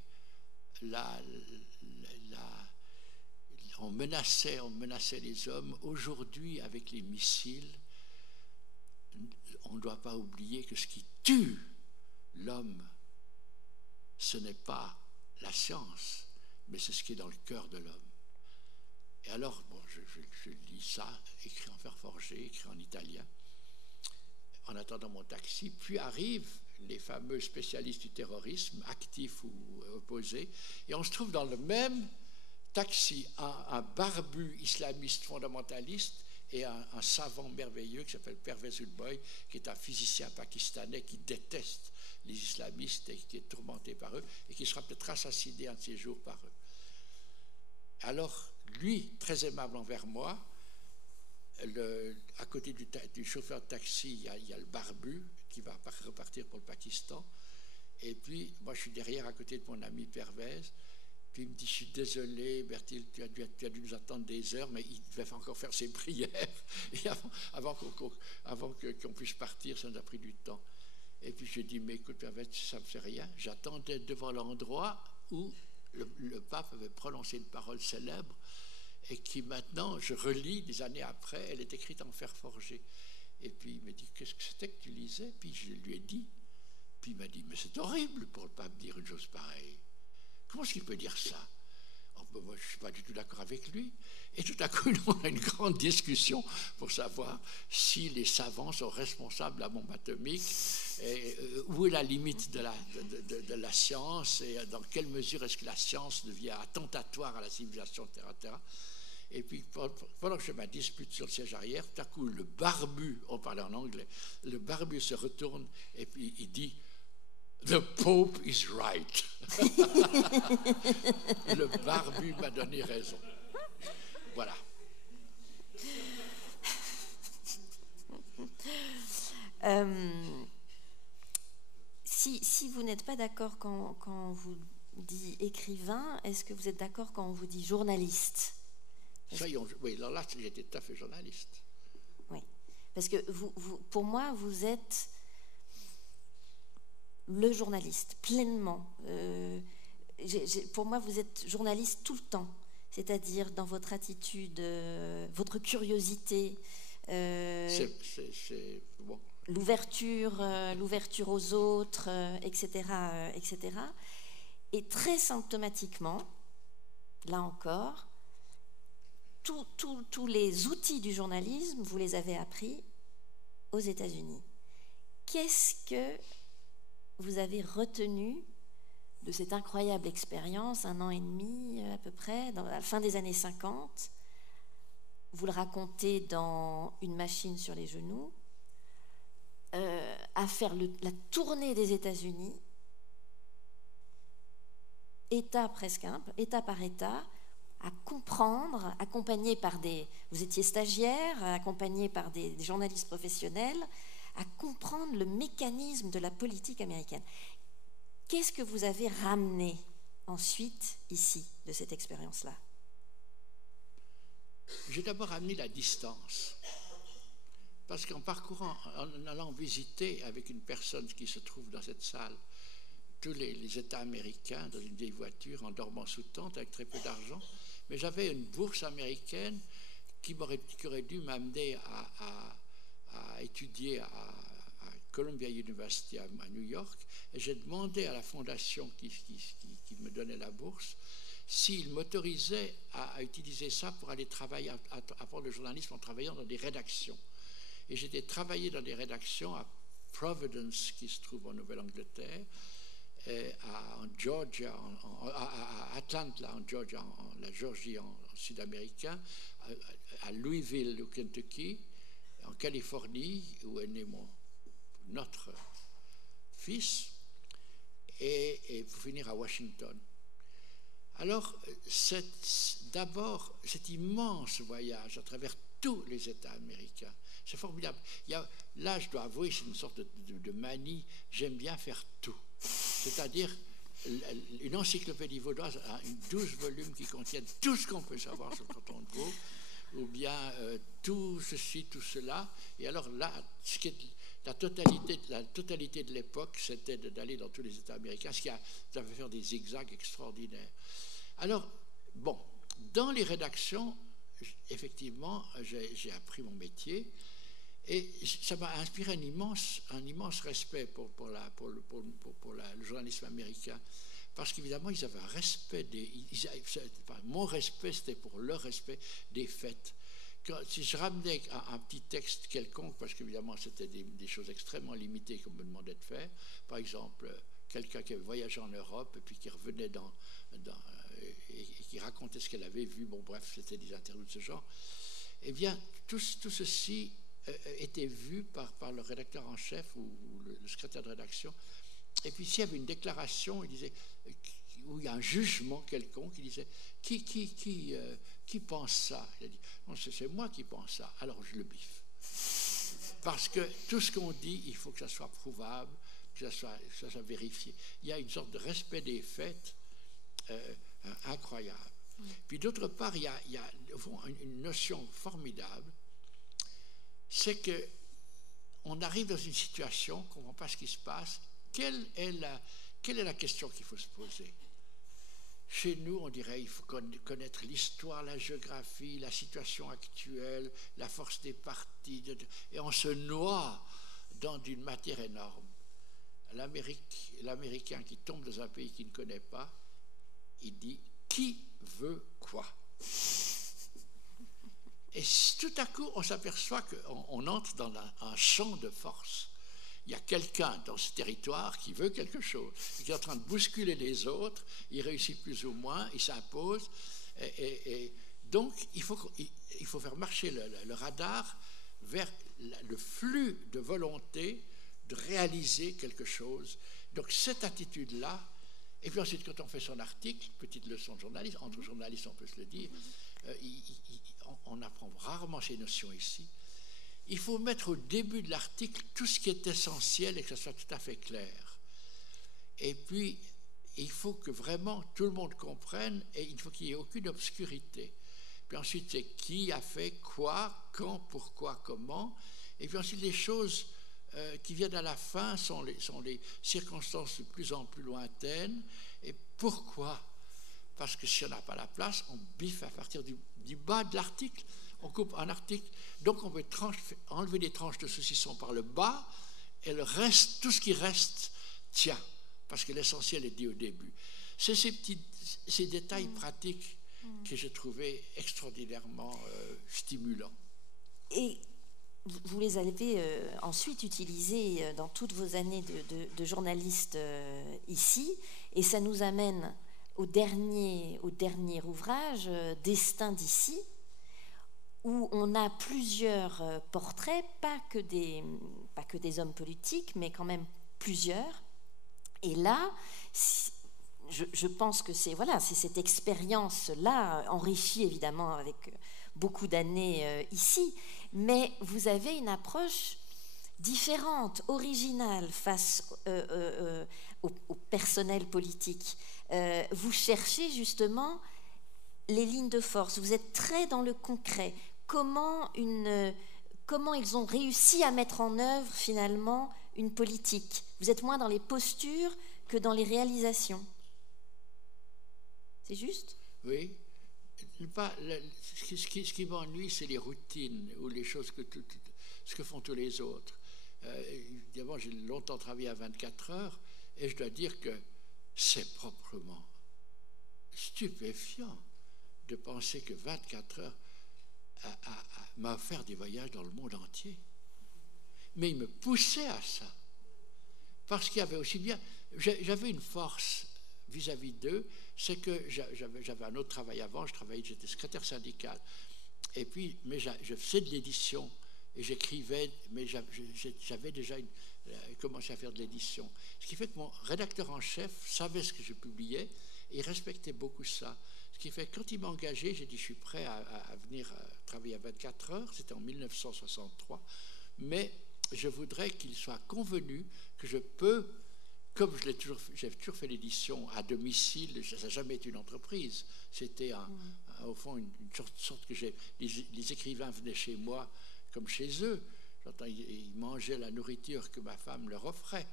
on menaçait les hommes. Aujourd'hui, avec les missiles, on ne doit pas oublier que ce qui tue l'homme, ce n'est pas la science, mais c'est ce qui est dans le cœur de l'homme. Et alors, bon, je lis ça, écrit en fer forgé, écrit en italien, en attendant mon taxi, puis arrivent les fameux spécialistes du terrorisme, actifs ou opposés, et on se trouve dans le même taxi, un barbu islamiste fondamentaliste et un savant merveilleux qui s'appelle Pervez Ulboy, qui est un physicien pakistanais qui déteste les islamistes et qui est tourmenté par eux et qui sera peut-être assassiné un de ces jours par eux. Alors, lui, très aimable envers moi, à côté du chauffeur de taxi, il y a le barbu qui va repartir pour le Pakistan. Et puis, moi, je suis derrière, à côté de mon ami Pervez. Puis il me dit, je suis désolé, Bertil, tu as dû nous attendre des heures, mais il devait encore faire ses prières. Et avant qu'on puisse partir, ça nous a pris du temps. Et puis je dis, mais écoute, Pervez, ça ne me fait rien. J'attendais devant l'endroit où le pape avait prononcé une parole célèbre et qui maintenant, je relis des années après, elle est écrite en fer forgé. Et puis il me dit, qu'est-ce que c'était que tu lisais? Puis je lui ai dit, puis il m'a dit, mais c'est horrible pour le pape de dire une chose pareille. Comment est-ce qu'il peut dire ça? Moi, je ne suis pas du tout d'accord avec lui. Et tout à coup, on a une grande discussion pour savoir si les savants sont responsables de la bombe atomique, et où est la limite de la science, et dans quelle mesure est-ce que la science devient attentatoire à la civilisation, etc. Et puis, pendant que je me dispute sur le siège arrière, tout à coup, le barbu, on parlait en anglais, le barbu se retourne et puis il dit « The Pope is right ». Le barbu m'a donné raison. Voilà. Si vous n'êtes pas d'accord quand on vous dit écrivain, est-ce que vous êtes d'accord quand on vous dit journaliste? Oui, alors là, j'étais tout à fait journaliste. Oui, parce que pour moi, vous êtes le journaliste, pleinement. Pour moi, vous êtes journaliste tout le temps, c'est-à-dire dans votre attitude, votre curiosité, c'est bon. l'ouverture aux autres, etc., etc. Et très symptomatiquement, là encore, tous les outils du journalisme, vous les avez appris aux États-Unis. Qu'est-ce que vous avez retenu de cette incroyable expérience, 1 an et demi à peu près, à la fin des années 50? Vous le racontez dans Une machine sur les genoux, à faire la tournée des États-Unis, État par État, à comprendre, accompagné par vous étiez stagiaire, accompagné par des journalistes professionnels, à comprendre le mécanisme de la politique américaine. Qu'est-ce que vous avez ramené ensuite ici de cette expérience-là? J'ai d'abord ramené la distance. Parce qu'en parcourant, en allant visiter avec une personne qui se trouve dans cette salle, tous les États américains, dans une vieille voiture, en dormant sous tente, avec très peu d'argent, mais j'avais une bourse américaine qui aurait dû m'amener à étudier à Columbia University à New York, et j'ai demandé à la fondation qui me donnait la bourse s'il m'autorisait à utiliser ça pour aller travailler, à apprendre le journalisme en travaillant dans des rédactions. Et j'étais travaillé dans des rédactions à Providence, qui se trouve en Nouvelle-Angleterre, en Georgia, à Atlanta, en Georgia, la Géorgie en sud-américain, à Louisville, au Kentucky, en Californie, où est né notre fils, et pour finir à Washington. Alors, d'abord, cet immense voyage à travers tous les États américains, c'est formidable. Là, je dois avouer, c'est une sorte de manie, j'aime bien faire tout. C'est-à-dire, une encyclopédie vaudoise a 12 volumes qui contiennent tout ce qu'on peut savoir sur le canton de Vaud, ou bien tout ceci, tout cela. Et alors là, la totalité de l'époque, c'était d'aller dans tous les États américains, ce qui a fait faire des zigzags extraordinaires. Alors, bon, dans les rédactions, effectivement, j'ai appris mon métier, et ça m'a inspiré un immense respect pour le journalisme américain, parce qu'évidemment, ils avaient un respect mon respect, c'était pour leur respect des faits. Si je ramenais un petit texte quelconque, parce qu'évidemment, c'était des choses extrêmement limitées qu'on me demandait de faire, par exemple, quelqu'un qui avait voyagé en Europe, et puis qui revenait et qui racontait ce qu'elle avait vu, bon bref, c'était des interviews de ce genre, eh bien, tout ceci était vu par le rédacteur en chef ou le secrétaire de rédaction. Et puis s'il y avait une déclaration, il disait, où il y a un jugement quelconque, il disait qui pense ça? Il a dit non, c'est moi qui pense ça. Alors je le biffe, parce que tout ce qu'on dit, il faut que ça soit prouvable, que ça soit vérifié. Il y a une sorte de respect des faits incroyable. Puis d'autre part, il y a une notion formidable, c'est que on arrive dans une situation, on ne comprend pas ce qui se passe. Quelle est la question qu'il faut se poser? Chez nous, on dirait qu'il faut connaître l'histoire, la géographie, la situation actuelle, la force des partis, et on se noie dans une matière énorme. L'Américain qui tombe dans un pays qu'il ne connaît pas, il dit « qui veut quoi ?» Et tout à coup, on s'aperçoit qu'on entre dans un champ de force. Il y a quelqu'un dans ce territoire qui veut quelque chose, qui est en train de bousculer les autres, il réussit plus ou moins, il s'impose, et donc il faut faire marcher le radar vers le flux de volonté de réaliser quelque chose. Donc cette attitude-là, et puis ensuite quand on fait son article, petite leçon de journaliste, entre journalistes on peut se le dire, on apprend rarement ces notions ici. Il faut mettre au début de l'article tout ce qui est essentiel et que ce soit tout à fait clair. Et puis, il faut que vraiment tout le monde comprenne et il faut qu'il n'y ait aucune obscurité. Puis ensuite, c'est qui a fait quoi, quand, pourquoi, comment. Et puis ensuite, les choses qui viennent à la fin sont les circonstances de plus en plus lointaines. Et pourquoi ? Parce que si on n'a pas la place, on biffe à partir du bas de l'article. On coupe un article, donc on peut enlever des tranches de saucisson par le bas, et le reste, tout ce qui reste, tient, parce que l'essentiel est dit au début. C'est ces détails pratiques que j'ai trouvés extraordinairement stimulants. Et vous les avez ensuite utilisés dans toutes vos années de journaliste ici, et ça nous amène au dernier ouvrage, Destin d'ici, où on a plusieurs portraits, pas que des hommes politiques, mais quand même plusieurs. Et là, je pense que c'est cette expérience-là, enrichie évidemment avec beaucoup d'années ici, mais vous avez une approche différente, originale face au personnel politique. Vous cherchez justement les lignes de force, vous êtes très dans le concret. Comment ils ont réussi à mettre en œuvre finalement une politique. Vous êtes moins dans les postures que dans les réalisations. C'est juste ? Oui. Ce qui m'ennuie, c'est les routines ou les choses ce que font tous les autres. Évidemment, j'ai longtemps travaillé à 24 heures et je dois dire que c'est proprement stupéfiant de penser que 24 heures m'a offert des voyages dans le monde entier. Mais il me poussait à ça. Parce qu'il y avait aussi bien... J'avais une force vis-à-vis d'eux, c'est que j'avais un autre travail avant, j'étais secrétaire syndical. Et puis, mais je faisais de l'édition et j'écrivais, mais j'avais déjà commencé à faire de l'édition. Ce qui fait que mon rédacteur en chef savait ce que je publiais et il respectait beaucoup ça. Ce qui fait que quand il m'a engagé, j'ai dit je suis prêt à venir travailler à 24 heures, c'était en 1963, mais je voudrais qu'il soit convenu que je peux, comme j'ai toujours fait l'édition à domicile, ça n'a jamais été une entreprise, c'était au fond une sorte que les écrivains venaient chez moi comme chez eux, ils mangeaient la nourriture que ma femme leur offrait.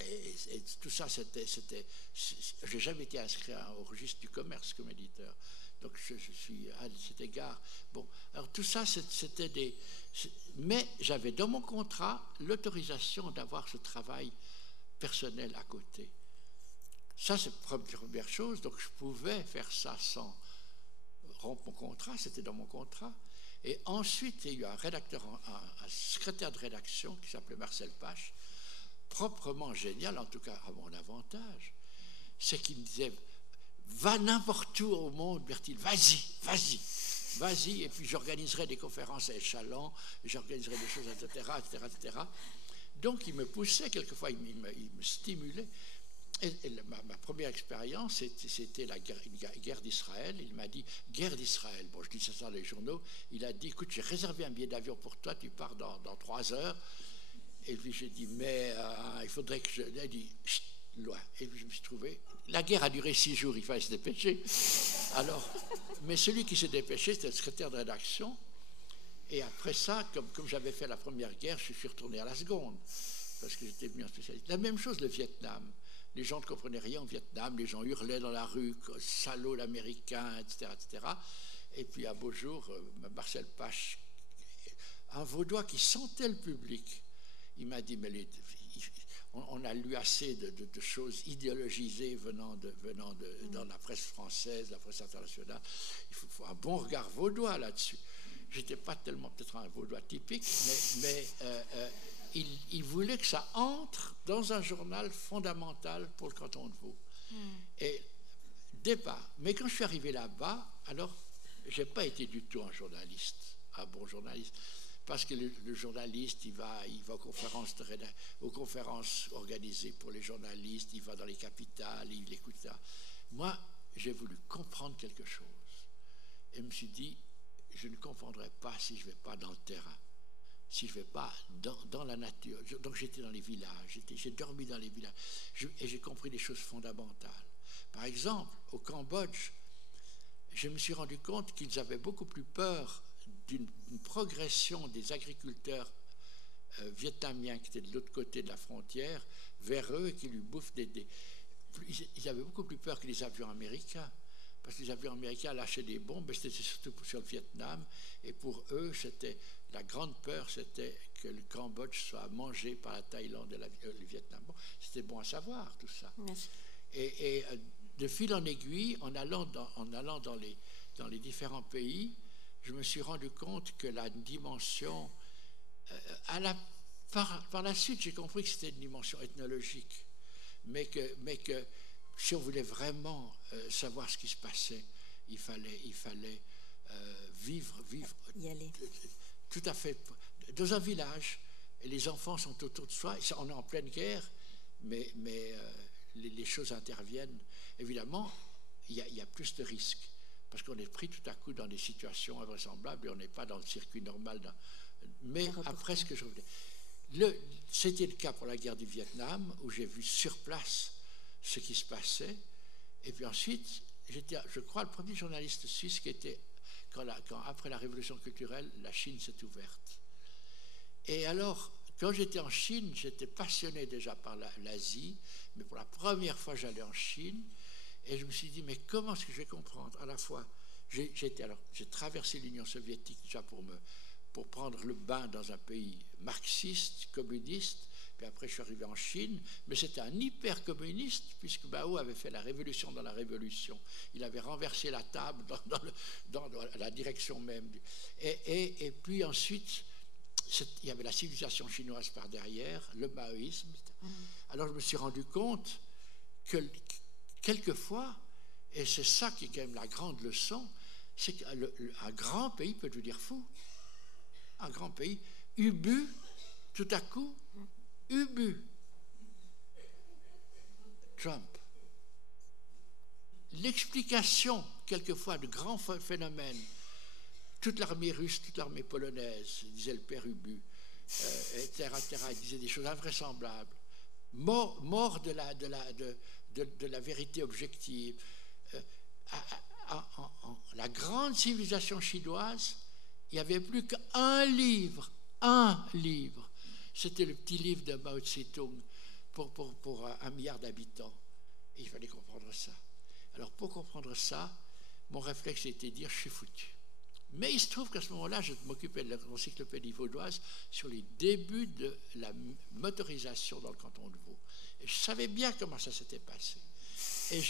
Et tout ça, je n'ai jamais été inscrit au registre du commerce comme éditeur. Donc je suis à cet égard. Bon, alors tout ça, c'était mais j'avais dans mon contrat l'autorisation d'avoir ce travail personnel à côté. Ça, c'est la première chose. Donc je pouvais faire ça sans rompre mon contrat, c'était dans mon contrat. Et ensuite, il y a eu un secrétaire de rédaction qui s'appelait Marcel Pache, proprement génial, en tout cas à mon avantage, c'est qu'il me disait va n'importe où au monde, Bertil, vas-y, et puis j'organiserai des conférences à Échalon, j'organiserai des choses, etc. Donc il me poussait quelquefois, il me stimulait. Et ma première expérience, c'était la guerre d'Israël. Il m'a dit guerre d'Israël. Bon, je dis ça dans les journaux. Il a dit écoute, j'ai réservé un billet d'avion pour toi, tu pars dans 3 heures. Et puis j'ai dit, mais il faudrait que je... Il a dit, loin. Et puis je me suis trouvé... La guerre a duré 6 jours, il fallait se dépêcher. Alors, mais celui qui s'est dépêché, c'était le secrétaire de rédaction. Et après ça, comme j'avais fait la première guerre, je suis retourné à la seconde, parce que j'étais venu en spécialité. La même chose, le Vietnam. les gens ne comprenaient rien au Vietnam, les gens hurlaient dans la rue, salaud l'américain, etc., etc. Et puis un beau jour, Marcel Pache, un Vaudois qui sentait le public, il m'a dit, mais on a lu assez de choses idéologisées venant dans la presse française, la presse internationale. Il faut un bon regard vaudois là-dessus. Je n'étais pas tellement peut-être un Vaudois typique, mais il voulait que ça entre dans un journal fondamental pour le canton de Vaud. Et départ. Mais quand je suis arrivé là-bas, alors, je n'ai pas été du tout un journaliste, un bon journaliste. Parce que le journaliste, il va aux conférences organisées pour les journalistes, il va dans les capitales, il écoute ça. Moi, j'ai voulu comprendre quelque chose. Et je me suis dit, je ne comprendrai pas si je ne vais pas dans le terrain, si je ne vais pas dans la nature. Donc j'étais dans les villages, j'ai dormi dans les villages, et j'ai compris des choses fondamentales. Par exemple, au Cambodge, je me suis rendu compte qu'ils avaient beaucoup plus peur d'une progression des agriculteurs vietnamiens qui étaient de l'autre côté de la frontière vers eux et qui lui bouffent ils avaient beaucoup plus peur que les avions américains, parce que les avions américains lâchaient des bombes, mais c'était surtout sur le Vietnam, et pour eux, la grande peur, c'était que le Cambodge soit mangé par la Thaïlande et le Vietnam. Bon, c'était bon à savoir, tout ça. Merci. Et de fil en aiguille, en allant dans les différents pays, je me suis rendu compte que la dimension, par la suite, j'ai compris que c'était une dimension ethnologique, mais que si on voulait vraiment savoir ce qui se passait, il fallait vivre y aller. Tout à fait dans un village, et les enfants sont autour de soi, on est en pleine guerre, mais les choses interviennent. Évidemment, il y a plus de risques, parce qu'on est pris tout à coup dans des situations invraisemblables et on n'est pas dans le circuit normal. Mais après ce que je revenais, c'était le cas pour la guerre du Vietnam, où j'ai vu sur place ce qui se passait. Et puis ensuite, j'étais, je crois, le premier journaliste suisse qui était, quand après la révolution culturelle, la Chine s'est ouverte. Et alors, quand j'étais en Chine, j'étais passionné déjà par l'Asie, mais pour la première fois, j'allais en Chine. Et je me suis dit, mais comment est-ce que je vais comprendre? À la fois, j'ai traversé l'Union soviétique déjà pour prendre le bain dans un pays marxiste, communiste, puis après je suis arrivé en Chine, mais c'était un hyper-communiste, puisque Mao avait fait la révolution dans la révolution. Il avait renversé la table dans la direction même. Et puis ensuite, il y avait la civilisation chinoise par derrière, le maoïsme. Alors je me suis rendu compte que quelquefois, et c'est ça qui est quand même la grande leçon, c'est qu'un grand pays peut devenir fou. Un grand pays, ubu, tout à coup, ubu. Trump. L'explication, quelquefois, de grands phénomènes, toute l'armée russe, toute l'armée polonaise, disait le père Ubu, etc., il disait des choses invraisemblables, mort de la vérité objective. La grande civilisation chinoise, il n'y avait plus qu'un livre, c'était le petit livre de Mao Tse-tung pour 1 milliard d'habitants. Et il fallait comprendre ça. Alors pour comprendre ça, mon réflexe était de dire, je suis foutu. Mais il se trouve qu'à ce moment-là, je m'occupais de l'encyclopédie vaudoise sur les débuts de la motorisation dans le canton de Vaud. Et je savais bien comment ça s'était passé. Et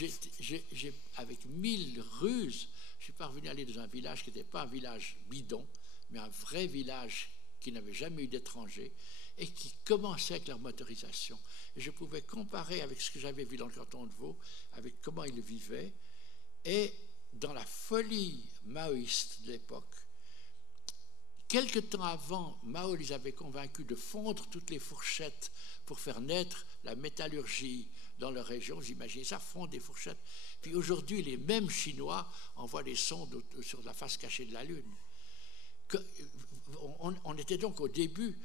avec 1000 ruses, je suis parvenu à aller dans un village qui n'était pas un village bidon, mais un vrai village qui n'avait jamais eu d'étrangers et qui commençait avec leur motorisation. Et je pouvais comparer avec ce que j'avais vu dans le canton de Vaud, avec comment ils vivaient. Et dans la folie maoïste de l'époque, quelque temps avant, Mao les avait convaincus de fondre toutes les fourchettes pour faire naître la métallurgie dans leur région. Vous imaginez ça, fondre des fourchettes. Puis aujourd'hui, les mêmes Chinois envoient des sondes sur la face cachée de la Lune. On était donc au début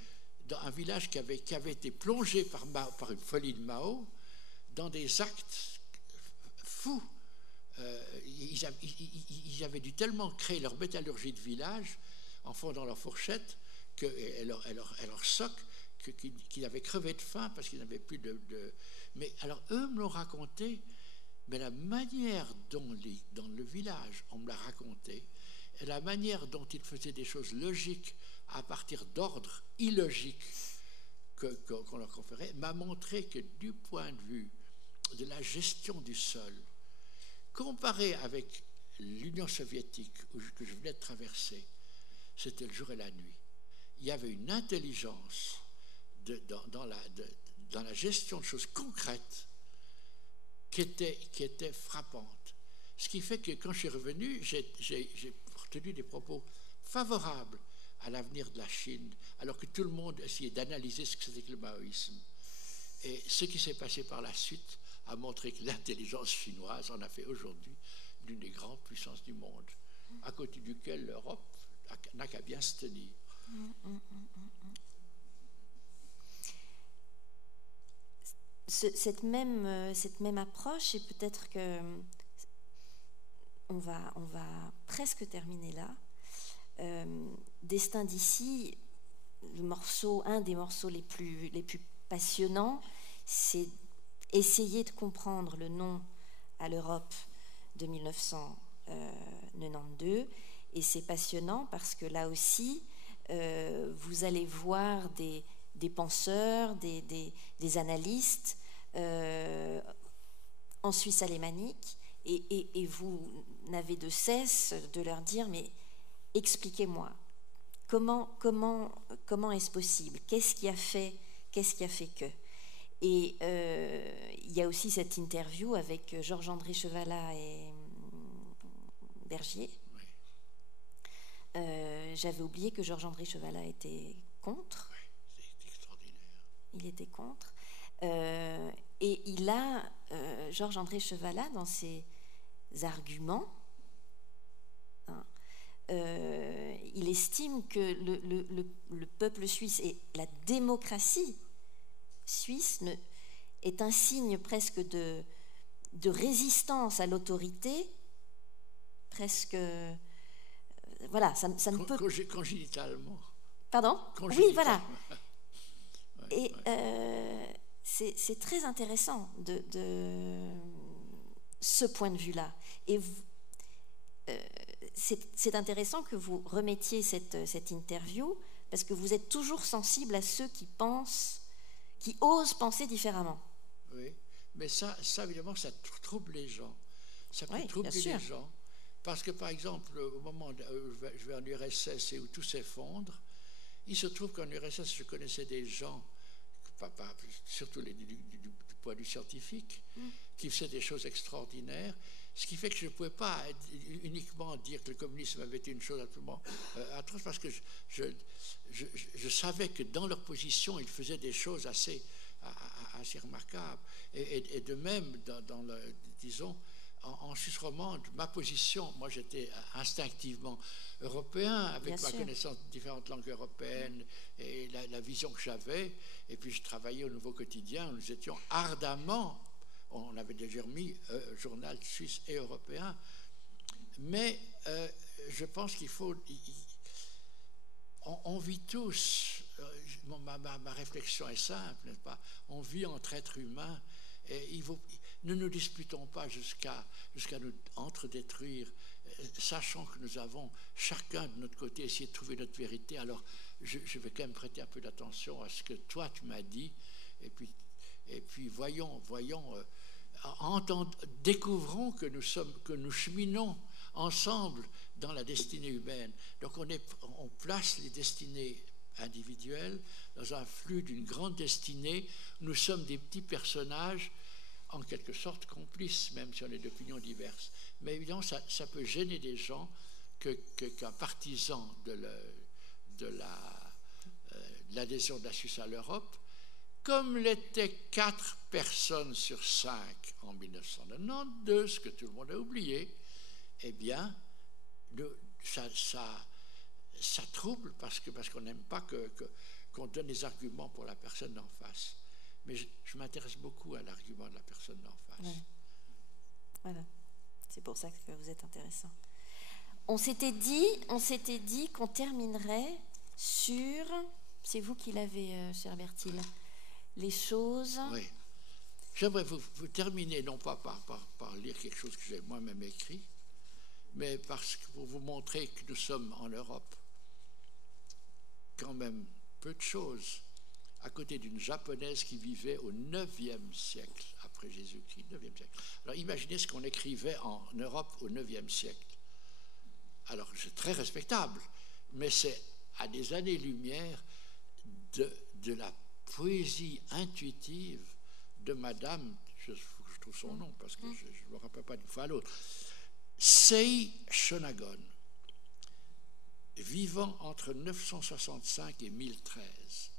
dans un village qui avait été plongé par une folie de Mao dans des actes fous. Ils avaient dû tellement créer leur métallurgie de village en fondant leur fourchette et leur soc qu'ils avaient crevé de faim parce qu'ils n'avaient plus Mais alors, eux me l'ont raconté, mais la manière dont dans le village, on me l'a raconté, et la manière dont ils faisaient des choses logiques à partir d'ordres illogiques qu'on leur conférait, m'a montré que du point de vue de la gestion du sol, comparé avec l'Union soviétique que je venais de traverser, c'était le jour et la nuit. Il y avait une intelligence dans la gestion de choses concrètes qui était frappante. Ce qui fait que quand je suis revenu, j'ai retenu des propos favorables à l'avenir de la Chine, alors que tout le monde essayait d'analyser ce que c'était que le maoïsme. Et ce qui s'est passé par la suite a montré que l'intelligence chinoise en a fait aujourd'hui l'une des grandes puissances du monde, à côté duquel l'Europe n'a qu'à bien se tenir. Cette même approche, et peut-être que on va presque terminer là. Destin d'ici, un des morceaux les plus passionnants, c'est essayer de comprendre le non à l'Europe de 1992, et c'est passionnant parce que là aussi vous allez voir des penseurs, des analystes en Suisse alémanique, et vous n'avez de cesse de leur dire, mais expliquez-moi, comment est-ce possible, qu'est-ce qui a fait que. Et il y a aussi cette interview avec Georges-André Chevalat et Bergier. Oui. J'avais oublié que Georges-André Chevalat était contre. Oui, c'est extraordinaire. Il était contre. Et il a, Georges-André Chevalat, dans ses arguments, il estime que le peuple suisse et la démocratie suisse est un signe presque de résistance à l'autorité, presque... voilà, ça ne peut... Congénitalement. Pardon ? Congénitalement. Oui, voilà. Ouais, et c'est très intéressant de ce point de vue-là. Et c'est intéressant que vous remettiez cette interview, parce que vous êtes toujours sensible à ceux qui osent penser différemment. Oui, mais ça évidemment, ça trouble les gens. Ça peut troubler les gens. Parce que, par exemple, au moment où je vais en URSS et où tout s'effondre, il se trouve qu'en URSS, je connaissais des gens, surtout du point de vue scientifique, qui faisaient des choses extraordinaires, ce qui fait que je ne pouvais pas uniquement dire que le communisme avait été une chose absolument atroce, parce que je savais que dans leur position, ils faisaient des choses assez remarquables. Et de même, disons, en Suisse romande, ma position, moi j'étais instinctivement européen, avec ma connaissance de différentes langues européennes et la vision que j'avais, et puis je travaillais au Nouveau Quotidien, où nous étions ardemment, on avait déjà mis journal suisse et européen, mais je pense qu'il faut... On vit tous, ma réflexion est simple, n'est-ce pas? On vit entre êtres humains, et ne nous disputons pas jusqu'à nous entre-détruire, sachant que nous avons chacun de notre côté essayé de trouver notre vérité. Alors je vais quand même prêter un peu d'attention à ce que toi tu m'as dit, et puis voyons, découvrons que nous cheminons ensemble dans la destinée humaine. Donc on place les destinées individuelles dans un flux d'une grande destinée. Nous sommes des petits personnages, en quelque sorte complices, même si on est d'opinions diverses. Mais évidemment, ça peut gêner des gens qu'un partisan de l'adhésion de la Suisse à l'Europe, comme l'étaient 4 personnes sur 5 en 1992, ce que tout le monde a oublié, eh bien, ça trouble parce qu'on n'aime pas qu'on donne des arguments pour la personne d'en face. Mais je m'intéresse beaucoup à l'argument de la personne d'en face. Ouais. Voilà, c'est pour ça que vous êtes intéressant. On s'était dit qu'on terminerait sur, c'est vous qui l'avez, cher Bertil, les choses J'aimerais vous terminer, non pas par lire quelque chose que j'ai moi-même écrit, mais pour vous montrer que nous sommes en Europe quand même peu de choses à côté d'une japonaise qui vivait au IXe siècle après Jésus-Christ. 9e siècle. Alors imaginez ce qu'on écrivait en Europe au IXe siècle. Alors c'est très respectable, mais c'est à des années-lumière de la poésie intuitive de Madame, je trouve son nom parce que je ne me rappelle pas d'une fois à l'autre, Sei Shonagon, vivant entre 965 et 1013.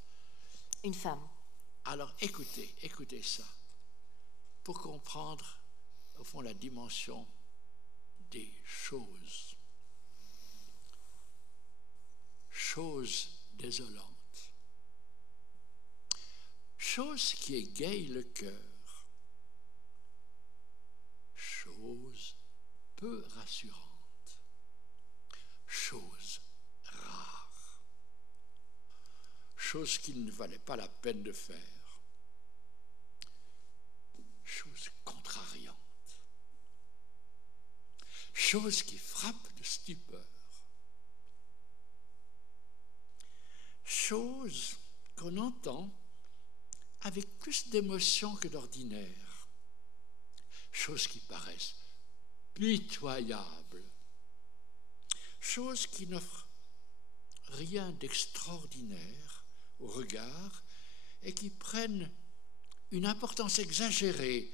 Une femme. Alors écoutez ça, pour comprendre au fond la dimension des choses. Chose désolante. Chose qui égaye le cœur. Chose peu rassurante. Chose rare. Chose qu'il ne valait pas la peine de faire. Chose contrariante. Chose qui frappe de stupeur. Chose qu'on entend avec plus d'émotion que d'ordinaire. Choses qui paraissent pitoyables. Choses qui n'offrent rien d'extraordinaire au regard et qui prennent une importance exagérée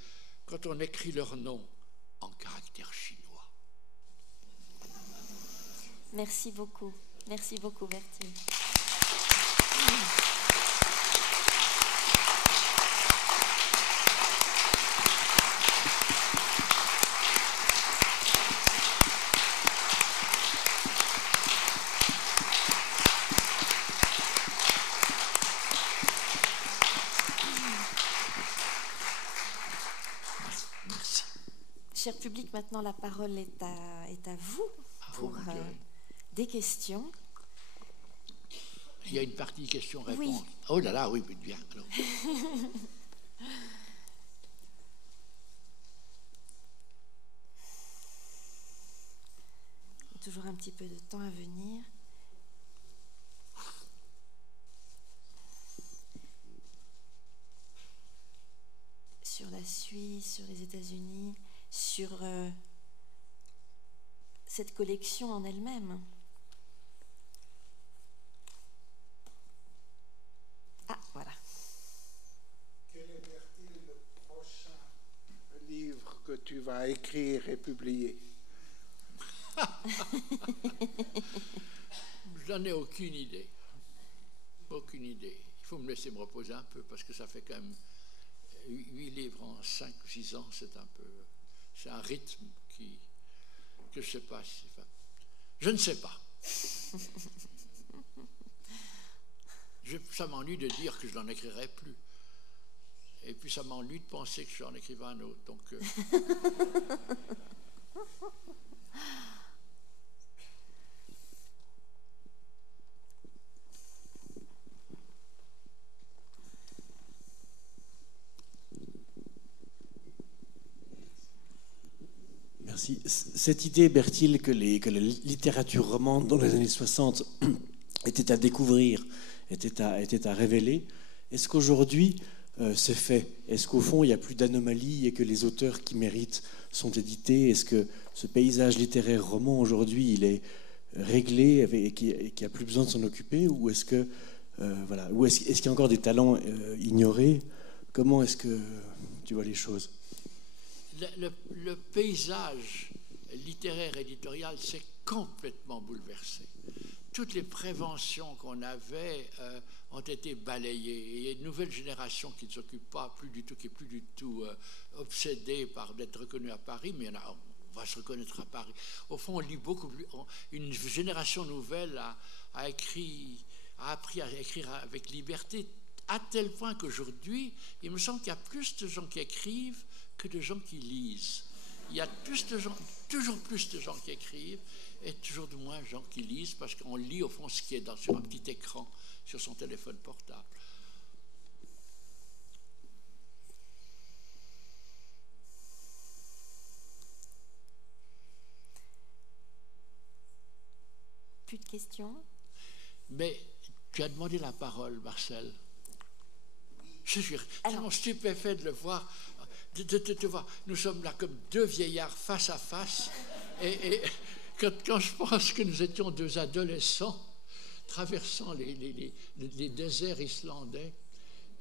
quand on écrit leur nom en caractère chinois. Merci beaucoup Bertil. Merci. Cher public, maintenant la parole est à vous pour des questions. Il y a une partie questions-réponses. Oui. Oh là là, oui, bien. Alors. Il y a toujours un petit peu de temps à venir. Sur la Suisse, sur les États-Unis, sur cette collection en elle-même. Ah, voilà. Quel est, Bertil, le prochain livre que tu vas écrire et publier? J'en ai aucune idée. Aucune idée. Il faut me laisser me reposer un peu parce que ça fait quand même 8 livres en 5 ou 6 ans. C'est un rythme que je ne sais pas. Je ne sais pas. Ça m'ennuie de dire que je n'en écrirai plus. Et puis ça m'ennuie de penser que j'en écrivais un autre. Donc, Merci. Cette idée, Bertil, que la littérature romande dans les années 60 était à découvrir, était à révéler, est-ce qu'aujourd'hui c'est fait? Est-ce qu'au fond il n'y a plus d'anomalies et que les auteurs qui méritent sont édités? Est-ce que ce paysage littéraire roman aujourd'hui il est réglé et qu'il n'y a plus besoin de s'en occuper? Ou est-ce que ou est-ce qu'il y a encore des talents ignorés? Comment est-ce que tu vois les choses? le paysage littéraire éditorial s'est complètement bouleversé. Toutes les préventions qu'on avait ont été balayées. Il y a une nouvelle génération qui ne s'occupe pas plus du tout, qui n'est plus du tout obsédée par d'être reconnue à Paris, mais on va se reconnaître à Paris. Au fond, on lit beaucoup plus. Une génération nouvelle a appris à écrire avec liberté, à tel point qu'aujourd'hui, il me semble qu'il y a plus de gens qui écrivent que de gens qui lisent. Il y a toujours plus de gens qui écrivent et toujours de moins de gens qui lisent parce qu'on lit au fond ce qui est sur un petit écran sur son téléphone portable. de questions? Mais tu as demandé la parole, Marcel. Je suis tellement stupéfait de le voir, de te voir. Nous sommes là comme deux vieillards face à face. Et quand je pense que nous étions deux adolescents traversant les déserts islandais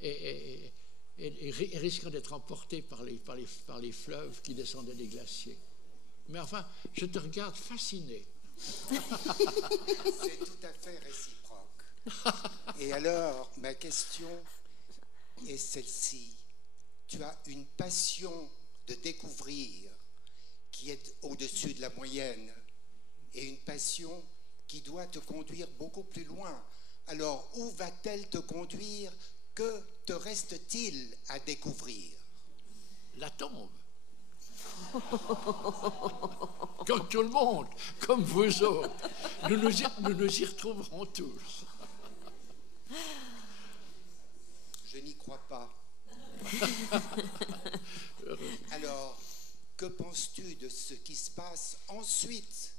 et risquant d'être emportés par les fleuves qui descendaient des glaciers. Mais enfin, je te regarde fasciné. C'est tout à fait réciproque. Et alors, ma question est celle-ci. Tu as une passion de découvrir qui est au-dessus de la moyenne et une passion qui doit te conduire beaucoup plus loin. Alors, où va-t-elle te conduire? Que te reste-t-il à découvrir? La tombe. Comme tout le monde, comme vous autres. Nous nous y retrouverons tous. Je n'y crois pas. Alors, que penses-tu de ce qui se passe ensuite?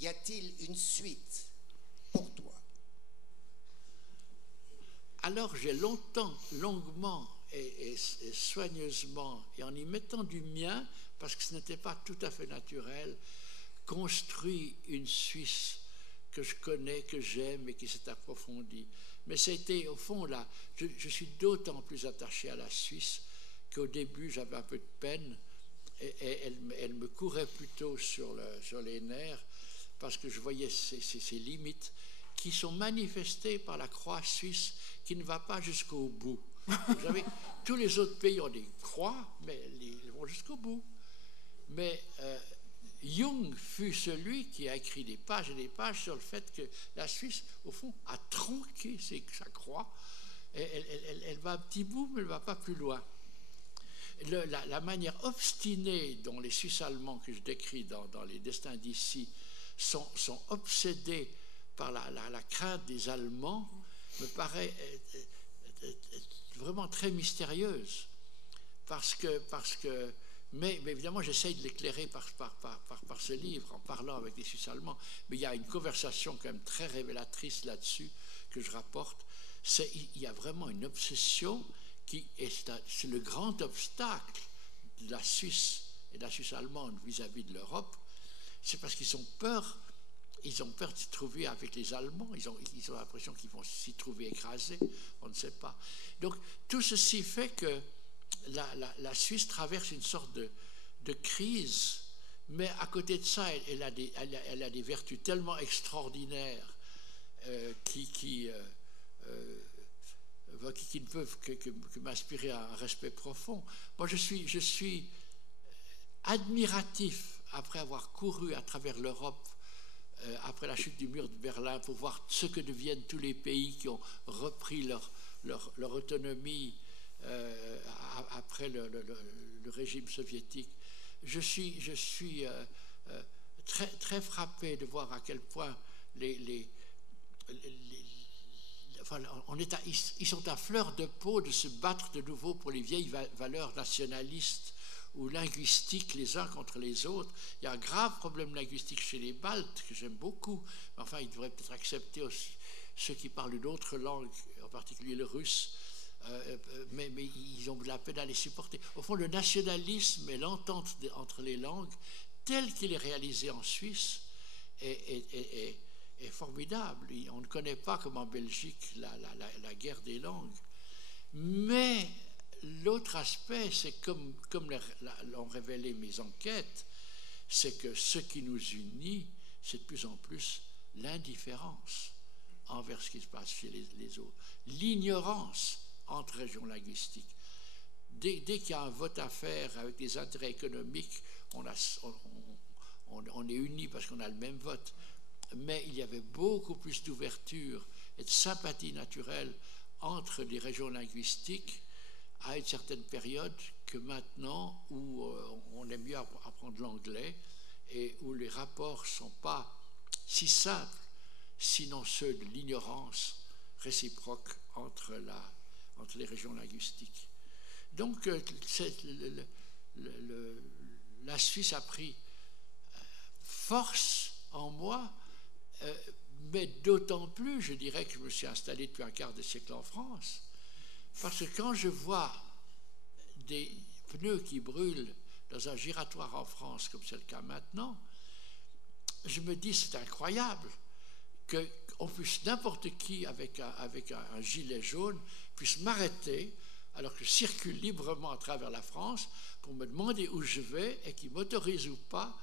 Y a-t-il une suite pour toi? Alors j'ai longuement et soigneusement, et en y mettant du mien, parce que ce n'était pas tout à fait naturel, construit une Suisse que je connais, que j'aime et qui s'est approfondie. Mais c'était au fond là, je suis d'autant plus attaché à la Suisse qu'au début j'avais un peu de peine et elle me courait plutôt sur les nerfs parce que je voyais ces limites qui sont manifestées par la croix suisse qui ne va pas jusqu'au bout. Vous savez, tous les autres pays ont des croix, mais ils vont jusqu'au bout. Mais Jung fut celui qui a écrit des pages et des pages sur le fait que la Suisse, au fond, a tronqué sa croix. Elle va un petit bout, mais elle ne va pas plus loin. La manière obstinée dont les Suisses allemands que je décris dans Les Destins d'ici sont obsédés par la crainte des Allemands me paraît vraiment très mystérieuse. Mais évidemment, j'essaye de l'éclairer par ce livre, en parlant avec les Suisses allemands. Mais il y a une conversation quand même très révélatrice là-dessus que je rapporte. Il y a vraiment une obsession c'est le grand obstacle de la Suisse et de la Suisse allemande vis-à-vis de l'Europe. C'est parce qu'ils ont peur de s'y trouver avec les Allemands. Ils ont l'impression qu'ils vont s'y trouver écrasés. On ne sait pas. Donc tout ceci fait que la Suisse traverse une sorte de crise, mais à côté de ça, elle a des vertus tellement extraordinaires qui ne peuvent que m'inspirer un respect profond. Moi, je suis admiratif, après avoir couru à travers l'Europe, après la chute du mur de Berlin, pour voir ce que deviennent tous les pays qui ont repris leur autonomie après le régime soviétique. Je suis très, très frappé de voir à quel point ils sont à fleur de peau de se battre de nouveau pour les vieilles valeurs nationalistes ou linguistiques les uns contre les autres. Il y a un grave problème linguistique chez les Baltes que j'aime beaucoup. Enfin, ils devraient peut-être accepter aussi ceux qui parlent une autre langue, en particulier le russe. Mais ils ont de la peine à les supporter. Au fond, le nationalisme et l'entente entre les langues, tel qu'il est réalisé en Suisse, est formidable. On ne connaît pas, comme en Belgique, la guerre des langues. Mais l'autre aspect, c'est comme l'ont révélé mes enquêtes, c'est que ce qui nous unit, c'est de plus en plus l'indifférence envers ce qui se passe chez les autres. L'ignorance entre régions linguistiques. Dès qu'il y a un vote à faire avec des intérêts économiques, on est unis parce qu'on a le même vote. Mais il y avait beaucoup plus d'ouverture et de sympathie naturelle entre les régions linguistiques à une certaine période que maintenant, où on aime mieux apprendre l'anglais et où les rapports ne sont pas si simples, sinon ceux de l'ignorance réciproque entre les régions linguistiques. Donc, la Suisse a pris force en moi, Mais d'autant plus, je dirais que je me suis installé depuis un quart de siècle en France, parce que quand je vois des pneus qui brûlent dans un giratoire en France, comme c'est le cas maintenant, je me dis c'est incroyable qu'on puisse, n'importe qui avec un gilet jaune puisse m'arrêter alors que je circule librement à travers la France pour me demander où je vais et qui m'autorise ou pas